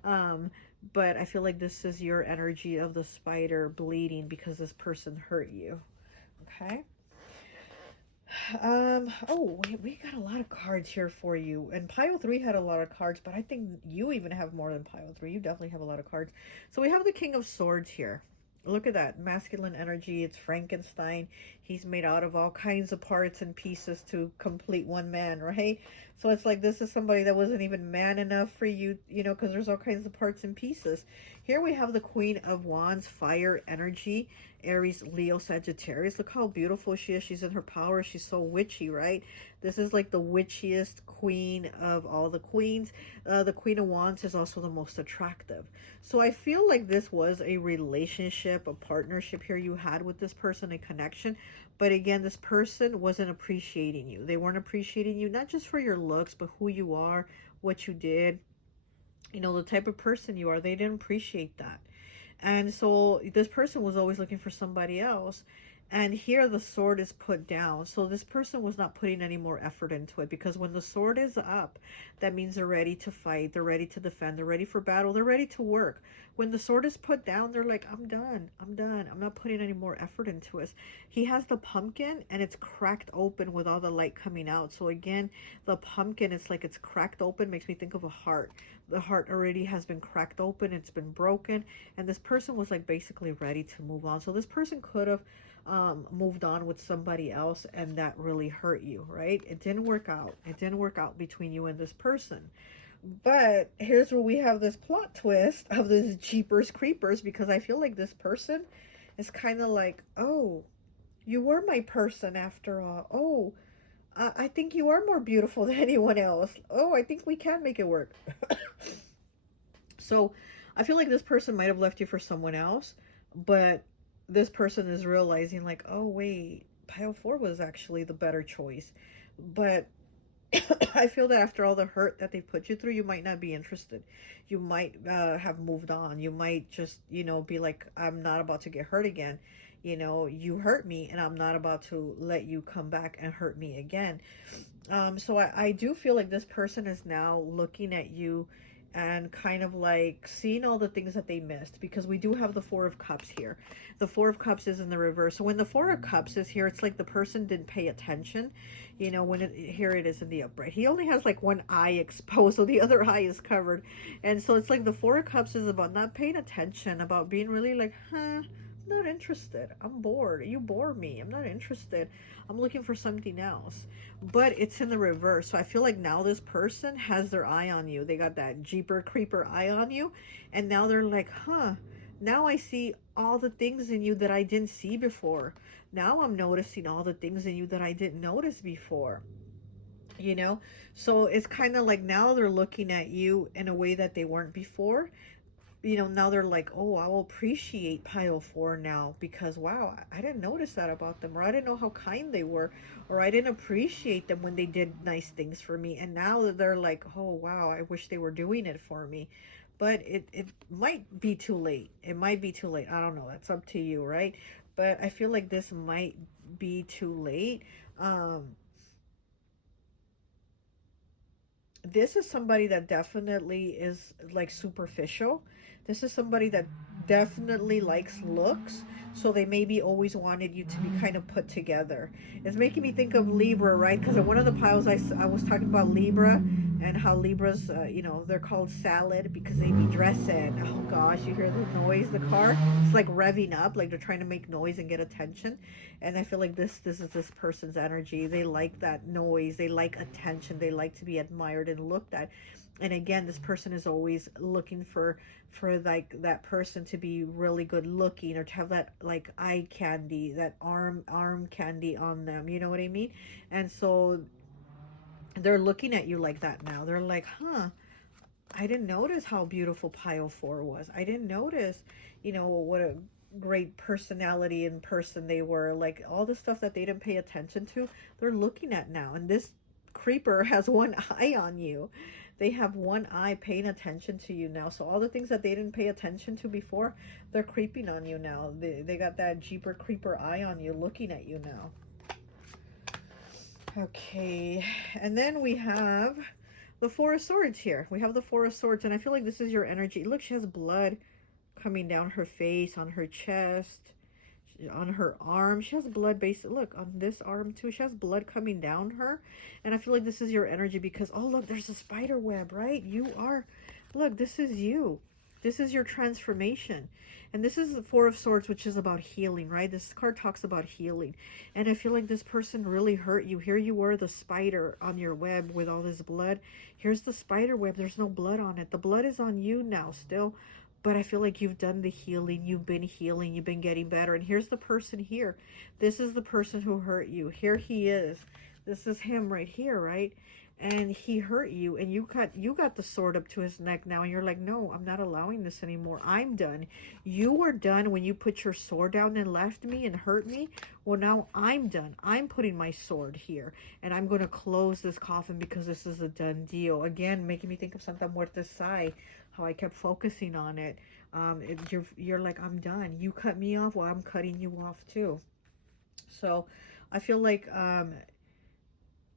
But I feel like this is your energy of the spider bleeding because this person hurt you, okay? Oh, we got a lot of cards here for you. And Pile 3 had a lot of cards, but I think you even have more than Pile 3. You definitely have a lot of cards. So we have the King of Swords here. Look at that. Masculine energy. It's Frankenstein. He's made out of all kinds of parts and pieces to complete one man, right? So it's like this is somebody that wasn't even man enough for you, you know, because there's all kinds of parts and pieces. Here we have the Queen of Wands, fire energy, Aries, Leo, Sagittarius. Look how beautiful she is. She's in her power. She's so witchy, right? This is like the witchiest queen of all the queens. The Queen of Wands is also the most attractive. So I feel like this was a relationship, a partnership here you had with this person, a connection. But again, this person wasn't appreciating you. They weren't appreciating you, not just for your looks, but who you are, what you did, you know, the type of person you are. They didn't appreciate that. And so this person was always looking for somebody else. And here the sword is put down. So this person was not putting any more effort into it, because when the sword is up, that means they're ready to fight. They're ready to defend. They're ready for battle. They're ready to work. When the sword is put down, they're like, I'm done. I'm done. I'm not putting any more effort into it. He has the pumpkin and it's cracked open with all the light coming out. So again, the pumpkin, it's like it's cracked open. Makes me think of a heart. The heart already has been cracked open. It's been broken. And this person was like basically ready to move on. So this person could have moved on with somebody else, and that really hurt you, right? It didn't work out. It didn't work out between you and this person. But here's where we have this plot twist of this Jeepers Creepers, because I feel like this person is kind of like, oh, you were my person after all. Oh, I think you are more beautiful than anyone else. Oh, I think we can make it work. So I feel like this person might have left you for someone else, but this person is realizing like, oh wait, Pile 4 was actually the better choice. But I feel that after all the hurt that they put you through, you might not be interested. You might have moved on. You might just, you know, be like, I'm not about to get hurt again. You know, you hurt me and I'm not about to let you come back and hurt me again. So I do feel like this person is now looking at you and kind of like seeing all the things that they missed, because we do have the Four of Cups here. The Four of Cups is in the reverse. So when the Four of Cups is here, it's like the person didn't pay attention. You know, when here it is in the upright. He only has like one eye exposed, so the other eye is covered. And so it's like the Four of Cups is about not paying attention, about being really like, huh, not interested. I'm bored. You bore me. I'm not interested. I'm looking for something else. But it's in the reverse. So I feel like now this person has their eye on you. They got that Jeeper Creeper eye on you. And now they're like, huh, now I see all the things in you that I didn't see before. Now I'm noticing all the things in you that I didn't notice before. You know? So it's kind of like now they're looking at you in a way that they weren't before. You know, now they're like, oh, I'll appreciate pile 4 now, because wow, I didn't notice that about them, or I didn't know how kind they were, or I didn't appreciate them when they did nice things for me. And now they're like, oh wow, I wish they were doing it for me. But it might be too late. It might be too late. I don't know. That's up to you, right? But I feel like this might be too late. This is somebody that definitely is like superficial. This is somebody that definitely likes looks. So they maybe always wanted you to be kind of put together. It's making me think of Libra, right? Because in one of the piles I was talking about Libra, and how Libras, you know, they're called salad because they be dressing. Oh gosh, you hear the noise, the car? It's like revving up, like they're trying to make noise and get attention. And I feel like this is this person's energy. They like that noise. They like attention. They like to be admired and looked at. And again, this person is always looking for like that person to be really good looking, or to have that like eye candy, that arm candy on them. You know what I mean? And so they're looking at you like that now. They're like, huh, I didn't notice how beautiful pile 4 was. I didn't notice, you know, what a great personality in person they were. Like all the stuff that they didn't pay attention to, they're looking at now. And this creeper has one eye on you. They have one eye paying attention to you now. So all the things that they didn't pay attention to before, they're creeping on you now. They got that Jeeper Creeper eye on you, looking at you now. Okay, and then we have the Four of Swords here. We have the Four of Swords, and I feel like this is your energy. Look, she has blood coming down her face, on her chest, on her arm. She has blood basically. Look, on this arm too. She has blood coming down her. And I feel like this is your energy because, oh, look, there's a spider web, right? You are, look, this is you. This is your transformation. And this is the Four of Swords, which is about healing, right? This card talks about healing. And I feel like this person really hurt you. Here you were, the spider on your web with all this blood. Here's the spider web. There's no blood on it. The blood is on you now still. But I feel like you've done the healing. You've been healing. You've been getting better. And here's the person here. This is the person who hurt you. Here he is. This is him right here, right? And he hurt you, and you got the sword up to his neck now, and you're like, no, I'm not allowing this anymore. I'm done. You were done when you put your sword down and left me and hurt me. Well, now I'm done. I'm putting my sword here, and I'm going to close this coffin because this is a done deal. Again, making me think of Santa Muerte Sai, how I kept focusing on it. You're like, I'm done. You cut me off, well, I'm cutting you off too. So I feel like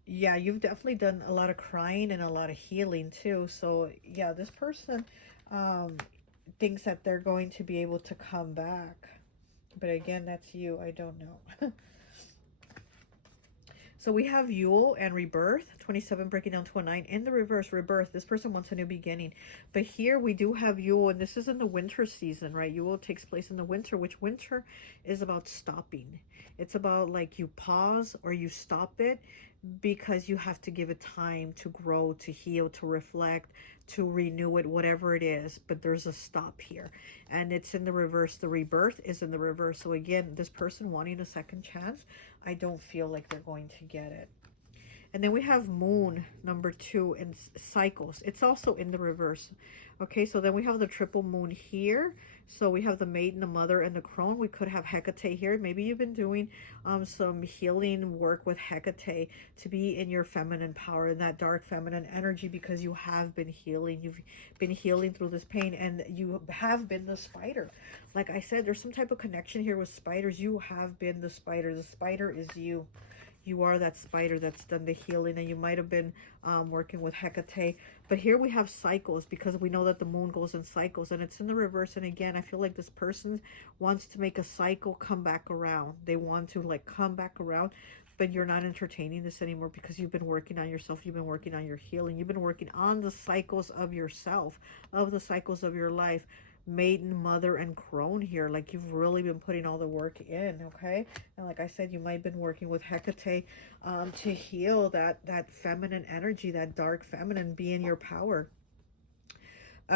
yeah, you've definitely done a lot of crying and a lot of healing too. So yeah, this person thinks that they're going to be able to come back. But again, that's you. I don't know. So we have Yule and Rebirth, 27 breaking down to a 9. In the reverse, Rebirth, this person wants a new beginning. But here we do have Yule, and this is in the winter season, right? Yule takes place in the winter, which winter is about stopping. It's about like you pause or you stop it because you have to give it time to grow, to heal, to reflect, to renew it, whatever it is. But there's a stop here. And it's in the reverse. The Rebirth is in the reverse. So again, this person wanting a second chance, I don't feel like they're going to get it. And then we have Moon, number 2, and Cycles. It's also in the reverse. Okay, so then we have the triple moon here. So we have the Maiden, the Mother, and the Crone. We could have Hecate here. Maybe you've been doing some healing work with Hecate to be in your feminine power, in that dark feminine energy, because you have been healing. You've been healing through this pain, and you have been the spider. Like I said, there's some type of connection here with spiders. You have been the spider. The spider is you. You are that spider that's done the healing, and you might have been working with Hecate. But here we have cycles, because we know that the moon goes in cycles, and it's in the reverse. And again, I feel like this person wants to make a cycle come back around. They want to like come back around, but you're not entertaining this anymore because you've been working on yourself. You've been working on your healing. You've been working on the cycles of yourself, of the cycles of your life. Maiden, mother, and crone here. Like, you've really been putting all the work in, okay? And like I said, you might have been working with Hecate to heal that feminine energy, that dark feminine. Be in your power.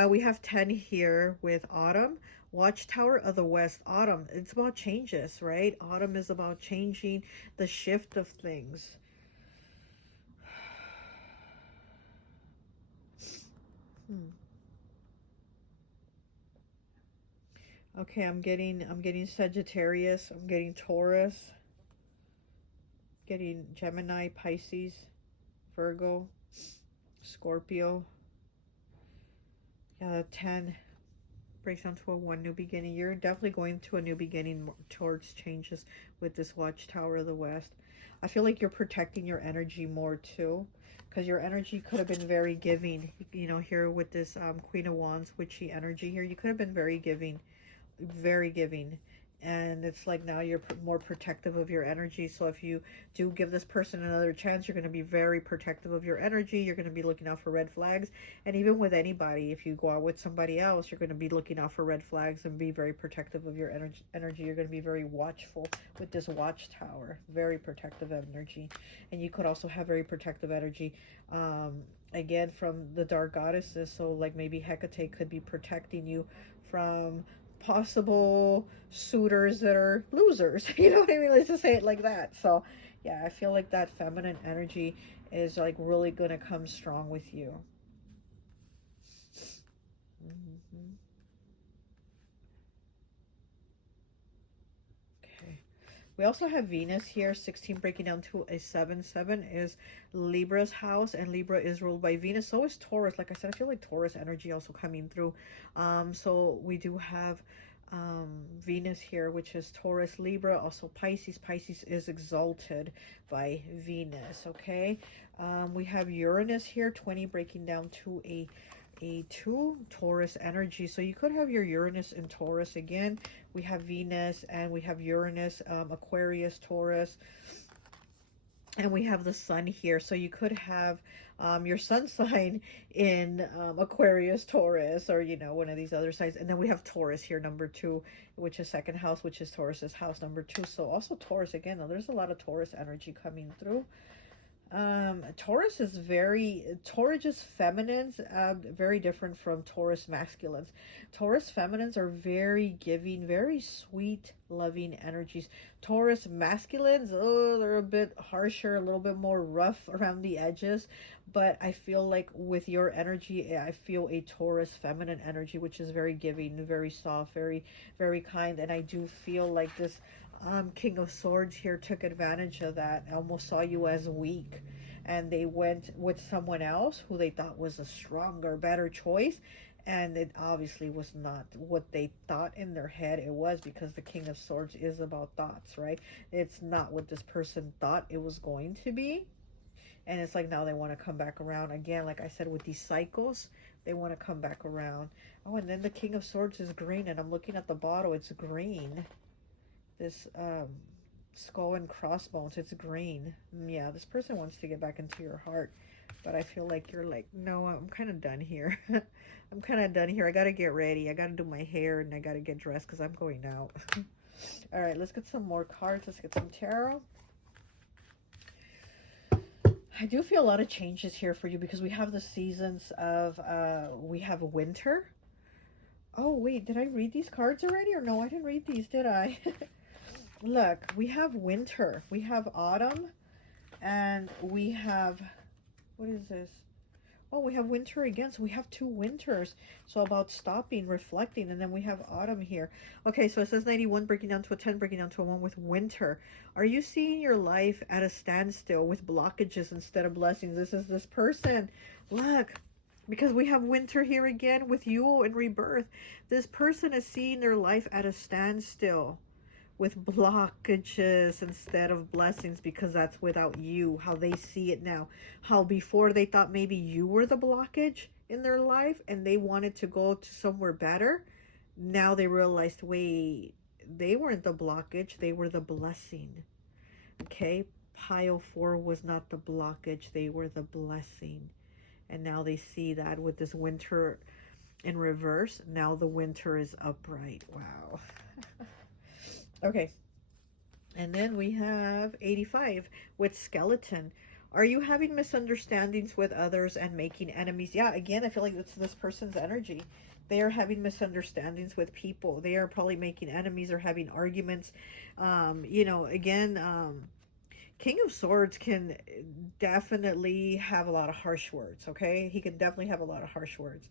We have 10 here with Autumn. Watchtower of the West. Autumn, it's about changes, right? Autumn is about changing, the shift of things. Okay, I'm getting Sagittarius, I'm getting Taurus, getting Gemini, Pisces, Virgo, Scorpio. Yeah, 10 breaks down to a 1, new beginning. You're definitely going to a new beginning towards changes with this Watchtower of the West. I feel like you're protecting your energy more too, because your energy could have been very giving. You know, here with this Queen of Wands, witchy energy here, you could have been very giving. Very giving, and it's like now you're more protective of your energy. So if you do give this person another chance, you're going to be very protective of your energy. You're going to be looking out for red flags. And even with anybody, if you go out with somebody else, you're going to be looking out for red flags and be very protective of your energy. You're going to be very watchful with this Watchtower. Very protective energy. And you could also have very protective energy again from the dark goddesses. So like maybe Hecate could be protecting you from possible suitors that are losers. You know what I mean? Let's just say it like that. So yeah, I feel like that feminine energy is like really gonna come strong with you. Okay, we also have Venus here, 16 breaking down to a 7. 7 is Libra's house, and Libra is ruled by Venus. So is Taurus. Like I said, I feel like Taurus energy also coming through. So we do have Venus here, which is Taurus, Libra, also Pisces. Pisces is exalted by Venus, okay? We have Uranus here, 20 breaking down to a 2, Taurus energy. So you could have your Uranus in Taurus again. We have Venus and we have Uranus, Aquarius, Taurus. And we have the sun here. So you could have your sun sign in Aquarius, Taurus, or, you know, one of these other signs. And then we have Taurus here, number 2, which is second house, which is Taurus's house, number 2. So also Taurus again. Now, there's a lot of Taurus energy coming through. Taurus is Taurus feminines, very different from Taurus masculines. Taurus feminines are very giving, very sweet, loving energies. Taurus masculines, oh, they're a bit harsher, a little bit more rough around the edges. But I feel like with your energy, I feel a Taurus feminine energy, which is very giving, very soft, very, very kind. And I do feel like this King of Swords here took advantage of that. I almost saw you as weak, and they went with someone else who they thought was a stronger, better choice, and it obviously was not what they thought in their head it was, because the King of Swords is about thoughts, right? It's not what this person thought it was going to be. And it's like now they want to come back around again. Like I said, with these cycles, they want to come back around. Oh, and then the King of Swords is green, and I'm looking at the bottle, it's green. This skull and crossbones, it's green. Yeah, this person wants to get back into your heart, but I feel like you're like, no, I'm kind of done here. I'm kind of done here. I gotta get ready. I gotta do my hair, and I gotta get dressed because I'm going out. All right, let's get some more cards. Let's get some tarot. I do feel a lot of changes here for you, because we have the seasons of we have winter. Oh wait, did I read these cards already, or no? I didn't read these, did I? Look, we have winter, we have autumn, and we have, what is this? Oh, we have winter again. So we have 2 winters. So about stopping, reflecting, and then we have autumn here. Okay, so it says 91 breaking down to a 10, breaking down to a 1 with winter. Are you seeing your life at a standstill with blockages instead of blessings? This is this person. Look, because we have winter here again with Yule and rebirth. This person is seeing their life at a standstill with blockages instead of blessings, because that's without you, how they see it now. How before they thought maybe you were the blockage in their life and they wanted to go to somewhere better. Now they realized, wait, they weren't the blockage, they were the blessing. Okay, pile 4 was not the blockage, they were the blessing. And now they see that with this winter in reverse. Now the winter is upright. Wow. Okay. And then we have 85 with skeleton. Are you having misunderstandings with others and making enemies? Yeah, again, I feel like it's this person's energy. They are having misunderstandings with people. They are probably making enemies or having arguments. You know, again, King of Swords can definitely have a lot of harsh words, okay? He can definitely have a lot of harsh words.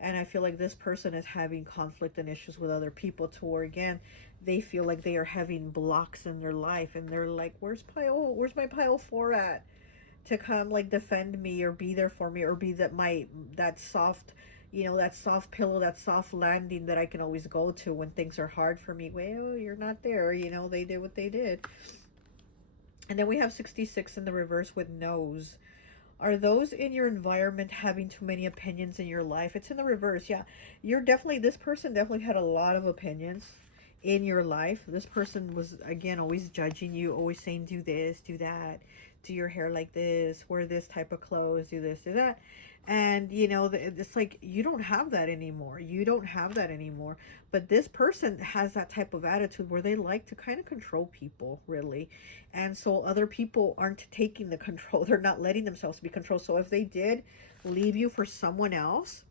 And I feel like this person is having conflict and issues with other people to where, again, they feel like they are having blocks in their life. And they're like, where's my pile 4 at? To come, like, defend me or be there for me or be that soft, you know, that soft pillow, that soft landing that I can always go to when things are hard for me. Well, you're not there. You know, they did what they did. And then we have 66 in the reverse with no's. Are those in your environment having too many opinions in your life? It's in the reverse. Yeah, this person definitely had a lot of opinions in your life. This person was, again, always judging you, always saying, do this, do that, do your hair like this, wear this type of clothes, do this, do that. And, you know, it's like, you don't have that anymore. You don't have that anymore. But this person has that type of attitude where they like to kind of control people, really. And so other people aren't taking the control. They're not letting themselves be controlled. So if they did leave you for someone else,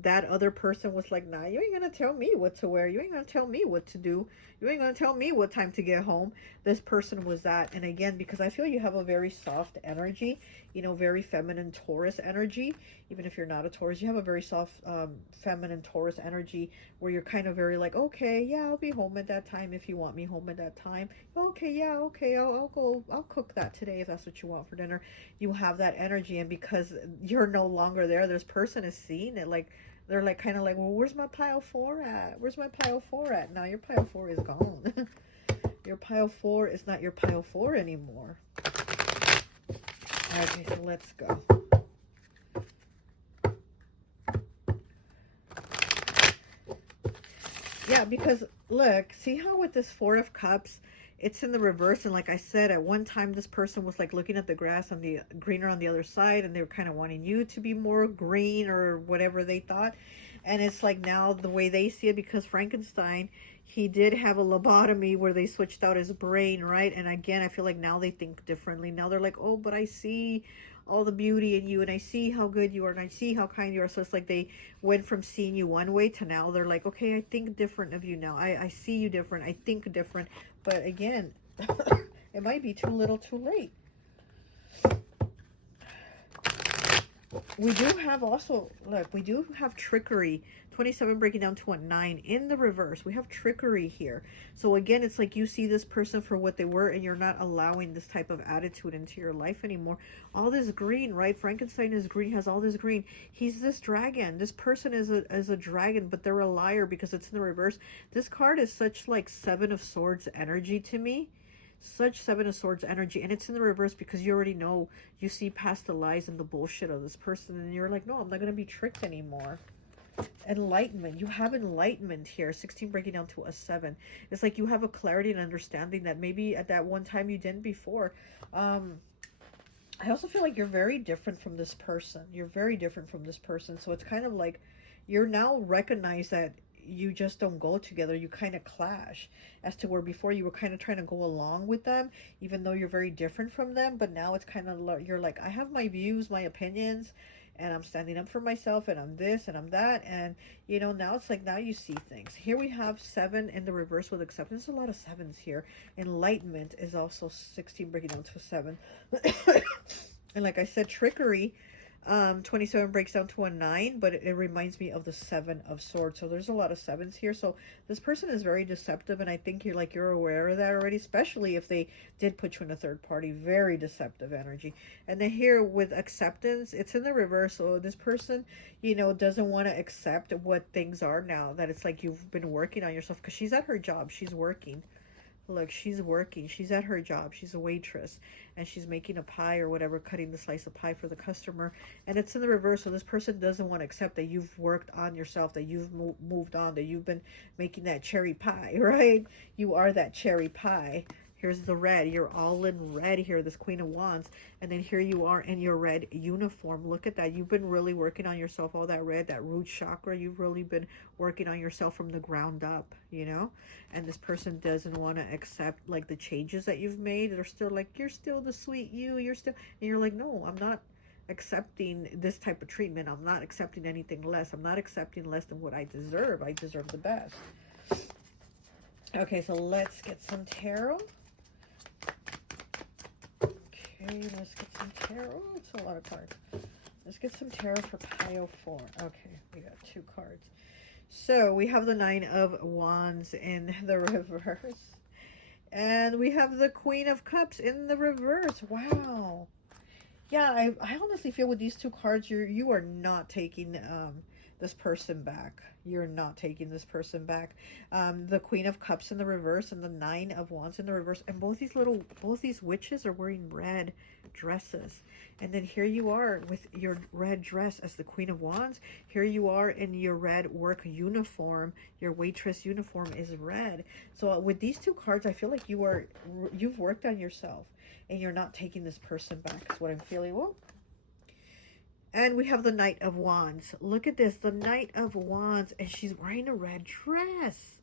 that other person was like, nah, you ain't gonna tell me what to wear. You ain't gonna tell me what to do. You ain't gonna tell me what time to get home. This person was that. And again, because I feel you have a very soft energy, you know, very feminine Taurus energy. Even if you're not a Taurus, you have a very soft feminine Taurus energy where you're kind of very like, okay, yeah, I'll be home at that time if you want me home at that time. Okay, yeah, okay, I'll go, I'll cook that today if that's what you want for dinner. You have that energy, and because you're no longer there, this person is seeing it like, they're like kind of like, well, where's my pile 4 at? Where's my pile 4 at? Now your pile 4 is gone. Your pile 4 is not your pile 4 anymore. Okay, so let's go. Yeah, because look, see how with this 4 of Cups, it's in the reverse. And like I said, at one time, this person was like looking at the grass on the greener on the other side, and they were kind of wanting you to be more green or whatever they thought. And it's like now the way they see it, because Frankenstein, he did have a lobotomy where they switched out his brain, right? And again, I feel like now they think differently. Now they're like, oh, but I see all the beauty in you, and I see how good you are, and I see how kind you are. So it's like they went from seeing you one way to now they're like, okay, I think different of you now. I see you different. I think different. But again, it might be too little too late. We do have also, look, we do have trickery. 27 breaking down to a 9 in the reverse. We have trickery here. So again, it's like you see this person for what they were, and you're not allowing this type of attitude into your life anymore. All this green, right? Frankenstein is green, has all this green. He's this dragon. This person is a dragon, but they're a liar because it's in the reverse. This card is such like 7 of Swords energy to me. Such 7 of Swords energy, and it's in the reverse because you already know, you see past the lies and the bullshit of this person, and you're like, no, I'm not going to be tricked anymore. Enlightenment. You have enlightenment here. 16 breaking down to a 7. It's like you have a clarity and understanding that maybe at that one time you didn't before. I also feel like you're very different from this person. You're very different from this person. So it's kind of like you're now recognize that you just don't go together. You kind of clash, as to where before you were kind of trying to go along with them, even though you're very different from them. But now it's kind of, you're like, I have my views, my opinions, and I'm standing up for myself, and I'm this and I'm that. And you know, now it's like, now you see things. Here we have 7 in the reverse with acceptance. There's a lot of 7s here. Enlightenment is also 16 breaking down to a 7. And like I said, trickery, 27 breaks down to a 9, but it reminds me of the 7 of Swords. So there's a lot of 7s here. So this person is very deceptive, and I think you're aware of that already, especially if they did put you in a third party. Very deceptive energy. And then here with acceptance, it's in the reverse. So this person, you know, doesn't want to accept what things are now, that it's like you've been working on yourself, because she's at her job, she's working. Look, she's working. She's at her job. She's a waitress. And she's making a pie or whatever, cutting the slice of pie for the customer. And it's in the reverse. So this person doesn't want to accept that you've worked on yourself, that you've moved on, that you've been making that cherry pie, right? You are that cherry pie. Here's the red. You're all in red here, this Queen of Wands. And then here you are in your red uniform. Look at that. You've been really working on yourself, all that red, that root chakra. You've really been working on yourself from the ground up, you know? And this person doesn't want to accept, like, the changes that you've made. They're still like, you're still the sweet you. You're still... And you're like, no, I'm not accepting this type of treatment. I'm not accepting anything less. I'm not accepting less than what I deserve. I deserve the best. Okay, so let's get some tarot. Okay, let's get some tarot. Oh, it's a lot of cards. Let's get some tarot for pile 4. Okay, we got 2 cards. So we have the 9 of Wands in the reverse. And we have the Queen of Cups in the reverse. Wow. Yeah, I honestly feel with these 2 cards, you are not taking this person back. You're not taking this person back. The Queen of Cups in the reverse and the 9 of Wands in the reverse. And both these witches are wearing red dresses. And then here you are with your red dress as the Queen of Wands. Here you are in your red work uniform. Your waitress uniform is red. So with these 2 cards, I feel like you've worked on yourself and you're not taking this person back. That's what I'm feeling. Whoa. And we have the Knight of Wands. Look at this, the Knight of Wands, and she's wearing a red dress.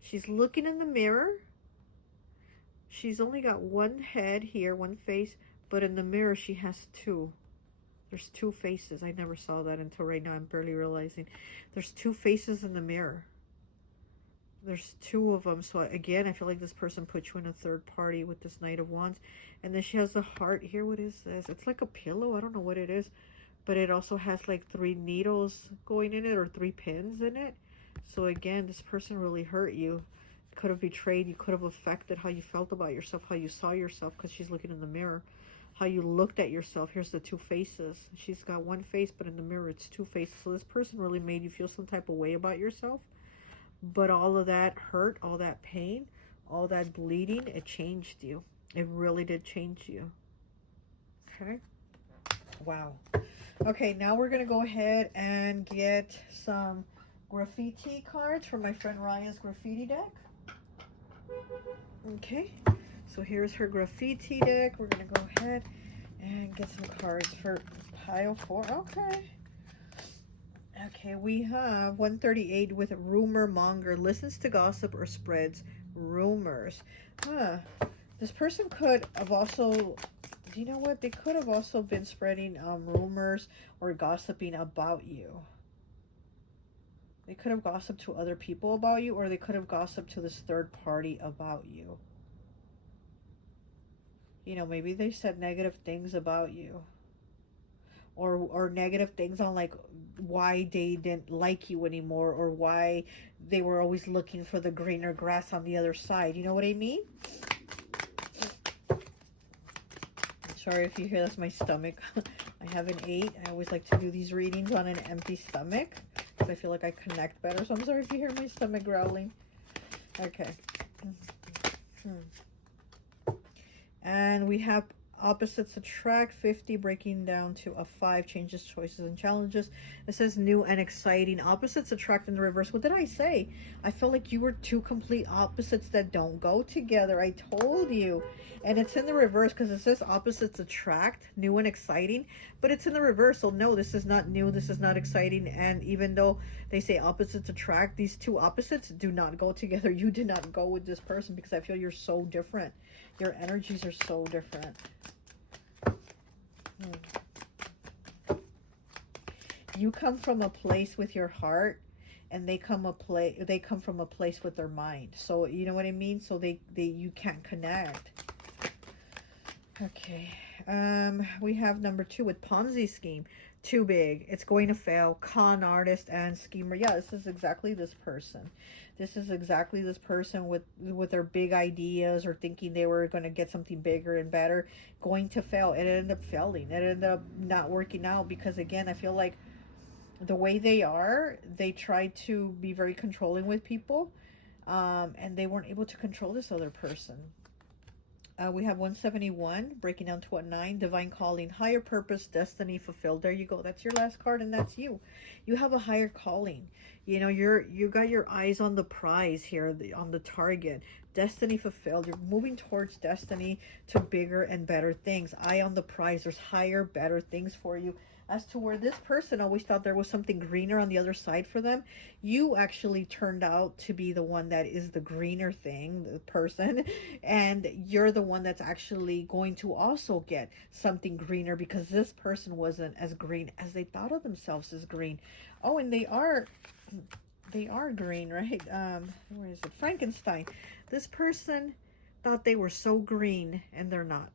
She's looking in the mirror. She's only got one head here, one face, but in the mirror she has 2. There's 2 faces. I never saw that until right now. I'm barely realizing. There's 2 faces in the mirror. There's 2 of them. So again, I feel like this person put you in a third party with this Knight of Wands. And then she has the heart here. What is this? It's like a pillow. I don't know what it is. But it also has like 3 needles going in it or 3 pins in it. So again, this person really hurt you. Could have betrayed you. Could have affected how you felt about yourself, how you saw yourself, because she's looking in the mirror. How you looked at yourself. Here's the 2 faces. She's got 1 face, but in the mirror it's 2 faces. So this person really made you feel some type of way about yourself. But all of that hurt, all that pain, all that bleeding, it changed you. It really did change you. Okay. Wow. Okay, now we're going to go ahead and get some graffiti cards from my friend Ryan's graffiti deck. Okay, so here's her graffiti deck. We're going to go ahead and get some cards for pile 4. Okay. Okay, we have 138 with rumor monger. Listens to gossip or spreads rumors. This person could have also... You know what? They could have also been spreading rumors or gossiping about you. They could have gossiped to other people about you, or they could have gossiped to this third party about you. You know, maybe they said negative things about you. Or negative things on like why they didn't like you anymore, or why they were always looking for the greener grass on the other side. You know what I mean? Sorry if you hear that's my stomach. I have an 8. I always like to do these readings on an empty stomach because I feel like I connect better. So I'm sorry if you hear my stomach growling. Okay. And we have opposites attract, 50 breaking down to a 5, changes, choices, and challenges. It says new and exciting. Opposites attract in the reverse. What did I say? I felt like you were 2 complete opposites that don't go together. I told you. And it's in the reverse because it says opposites attract, new and exciting, but it's in the reverse. So no, this is not new. This is not exciting. And even though they say opposites attract, these 2 opposites do not go together. You did not go with this person because I feel you're so different. Your energies are so different. You come from a place with your heart, and they come from a place with their mind. So you know what I mean? So you can't connect. Okay. We have number 2 with Ponzi scheme. Too big. It's going to fail. Con artist and schemer. Yeah, this is exactly this person. This is exactly this person with their big ideas or thinking they were going to get something bigger and better. Going to fail. It ended up failing. It ended up not working out because, again, I feel like the way they are, they try to be very controlling with people. and they weren't able to control this other person. We have 171, breaking down to a 9, divine calling, higher purpose, destiny fulfilled. There you go. That's your last card, and that's you. You have a higher calling. You know, you got your eyes on the prize here, on the target. Destiny fulfilled. You're moving towards destiny, to bigger and better things. Eye on the prize. There's higher, better things for you. As to where this person always thought there was something greener on the other side for them, you actually turned out to be the one that is the greener thing, the person, and you're the one that's actually going to also get something greener, because this person wasn't as green as they thought of themselves as green. Oh, and they are green, right? Where is it? Frankenstein. This person thought they were so green, and they're not.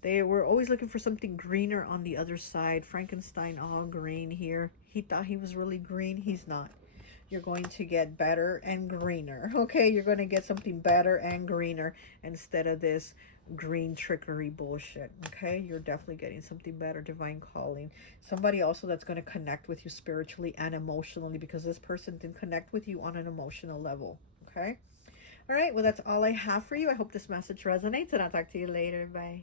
They were always looking for something greener on the other side. Frankenstein, all green here. He thought he was really green. He's not. You're going to get better and greener. Okay, you're going to get something better and greener instead of this green trickery bullshit. Okay, you're definitely getting something better. Divine calling. Somebody also that's going to connect with you spiritually and emotionally, because this person didn't connect with you on an emotional level. Okay. All right, well, that's all I have for you. I hope this message resonates, and I'll talk to you later. Bye.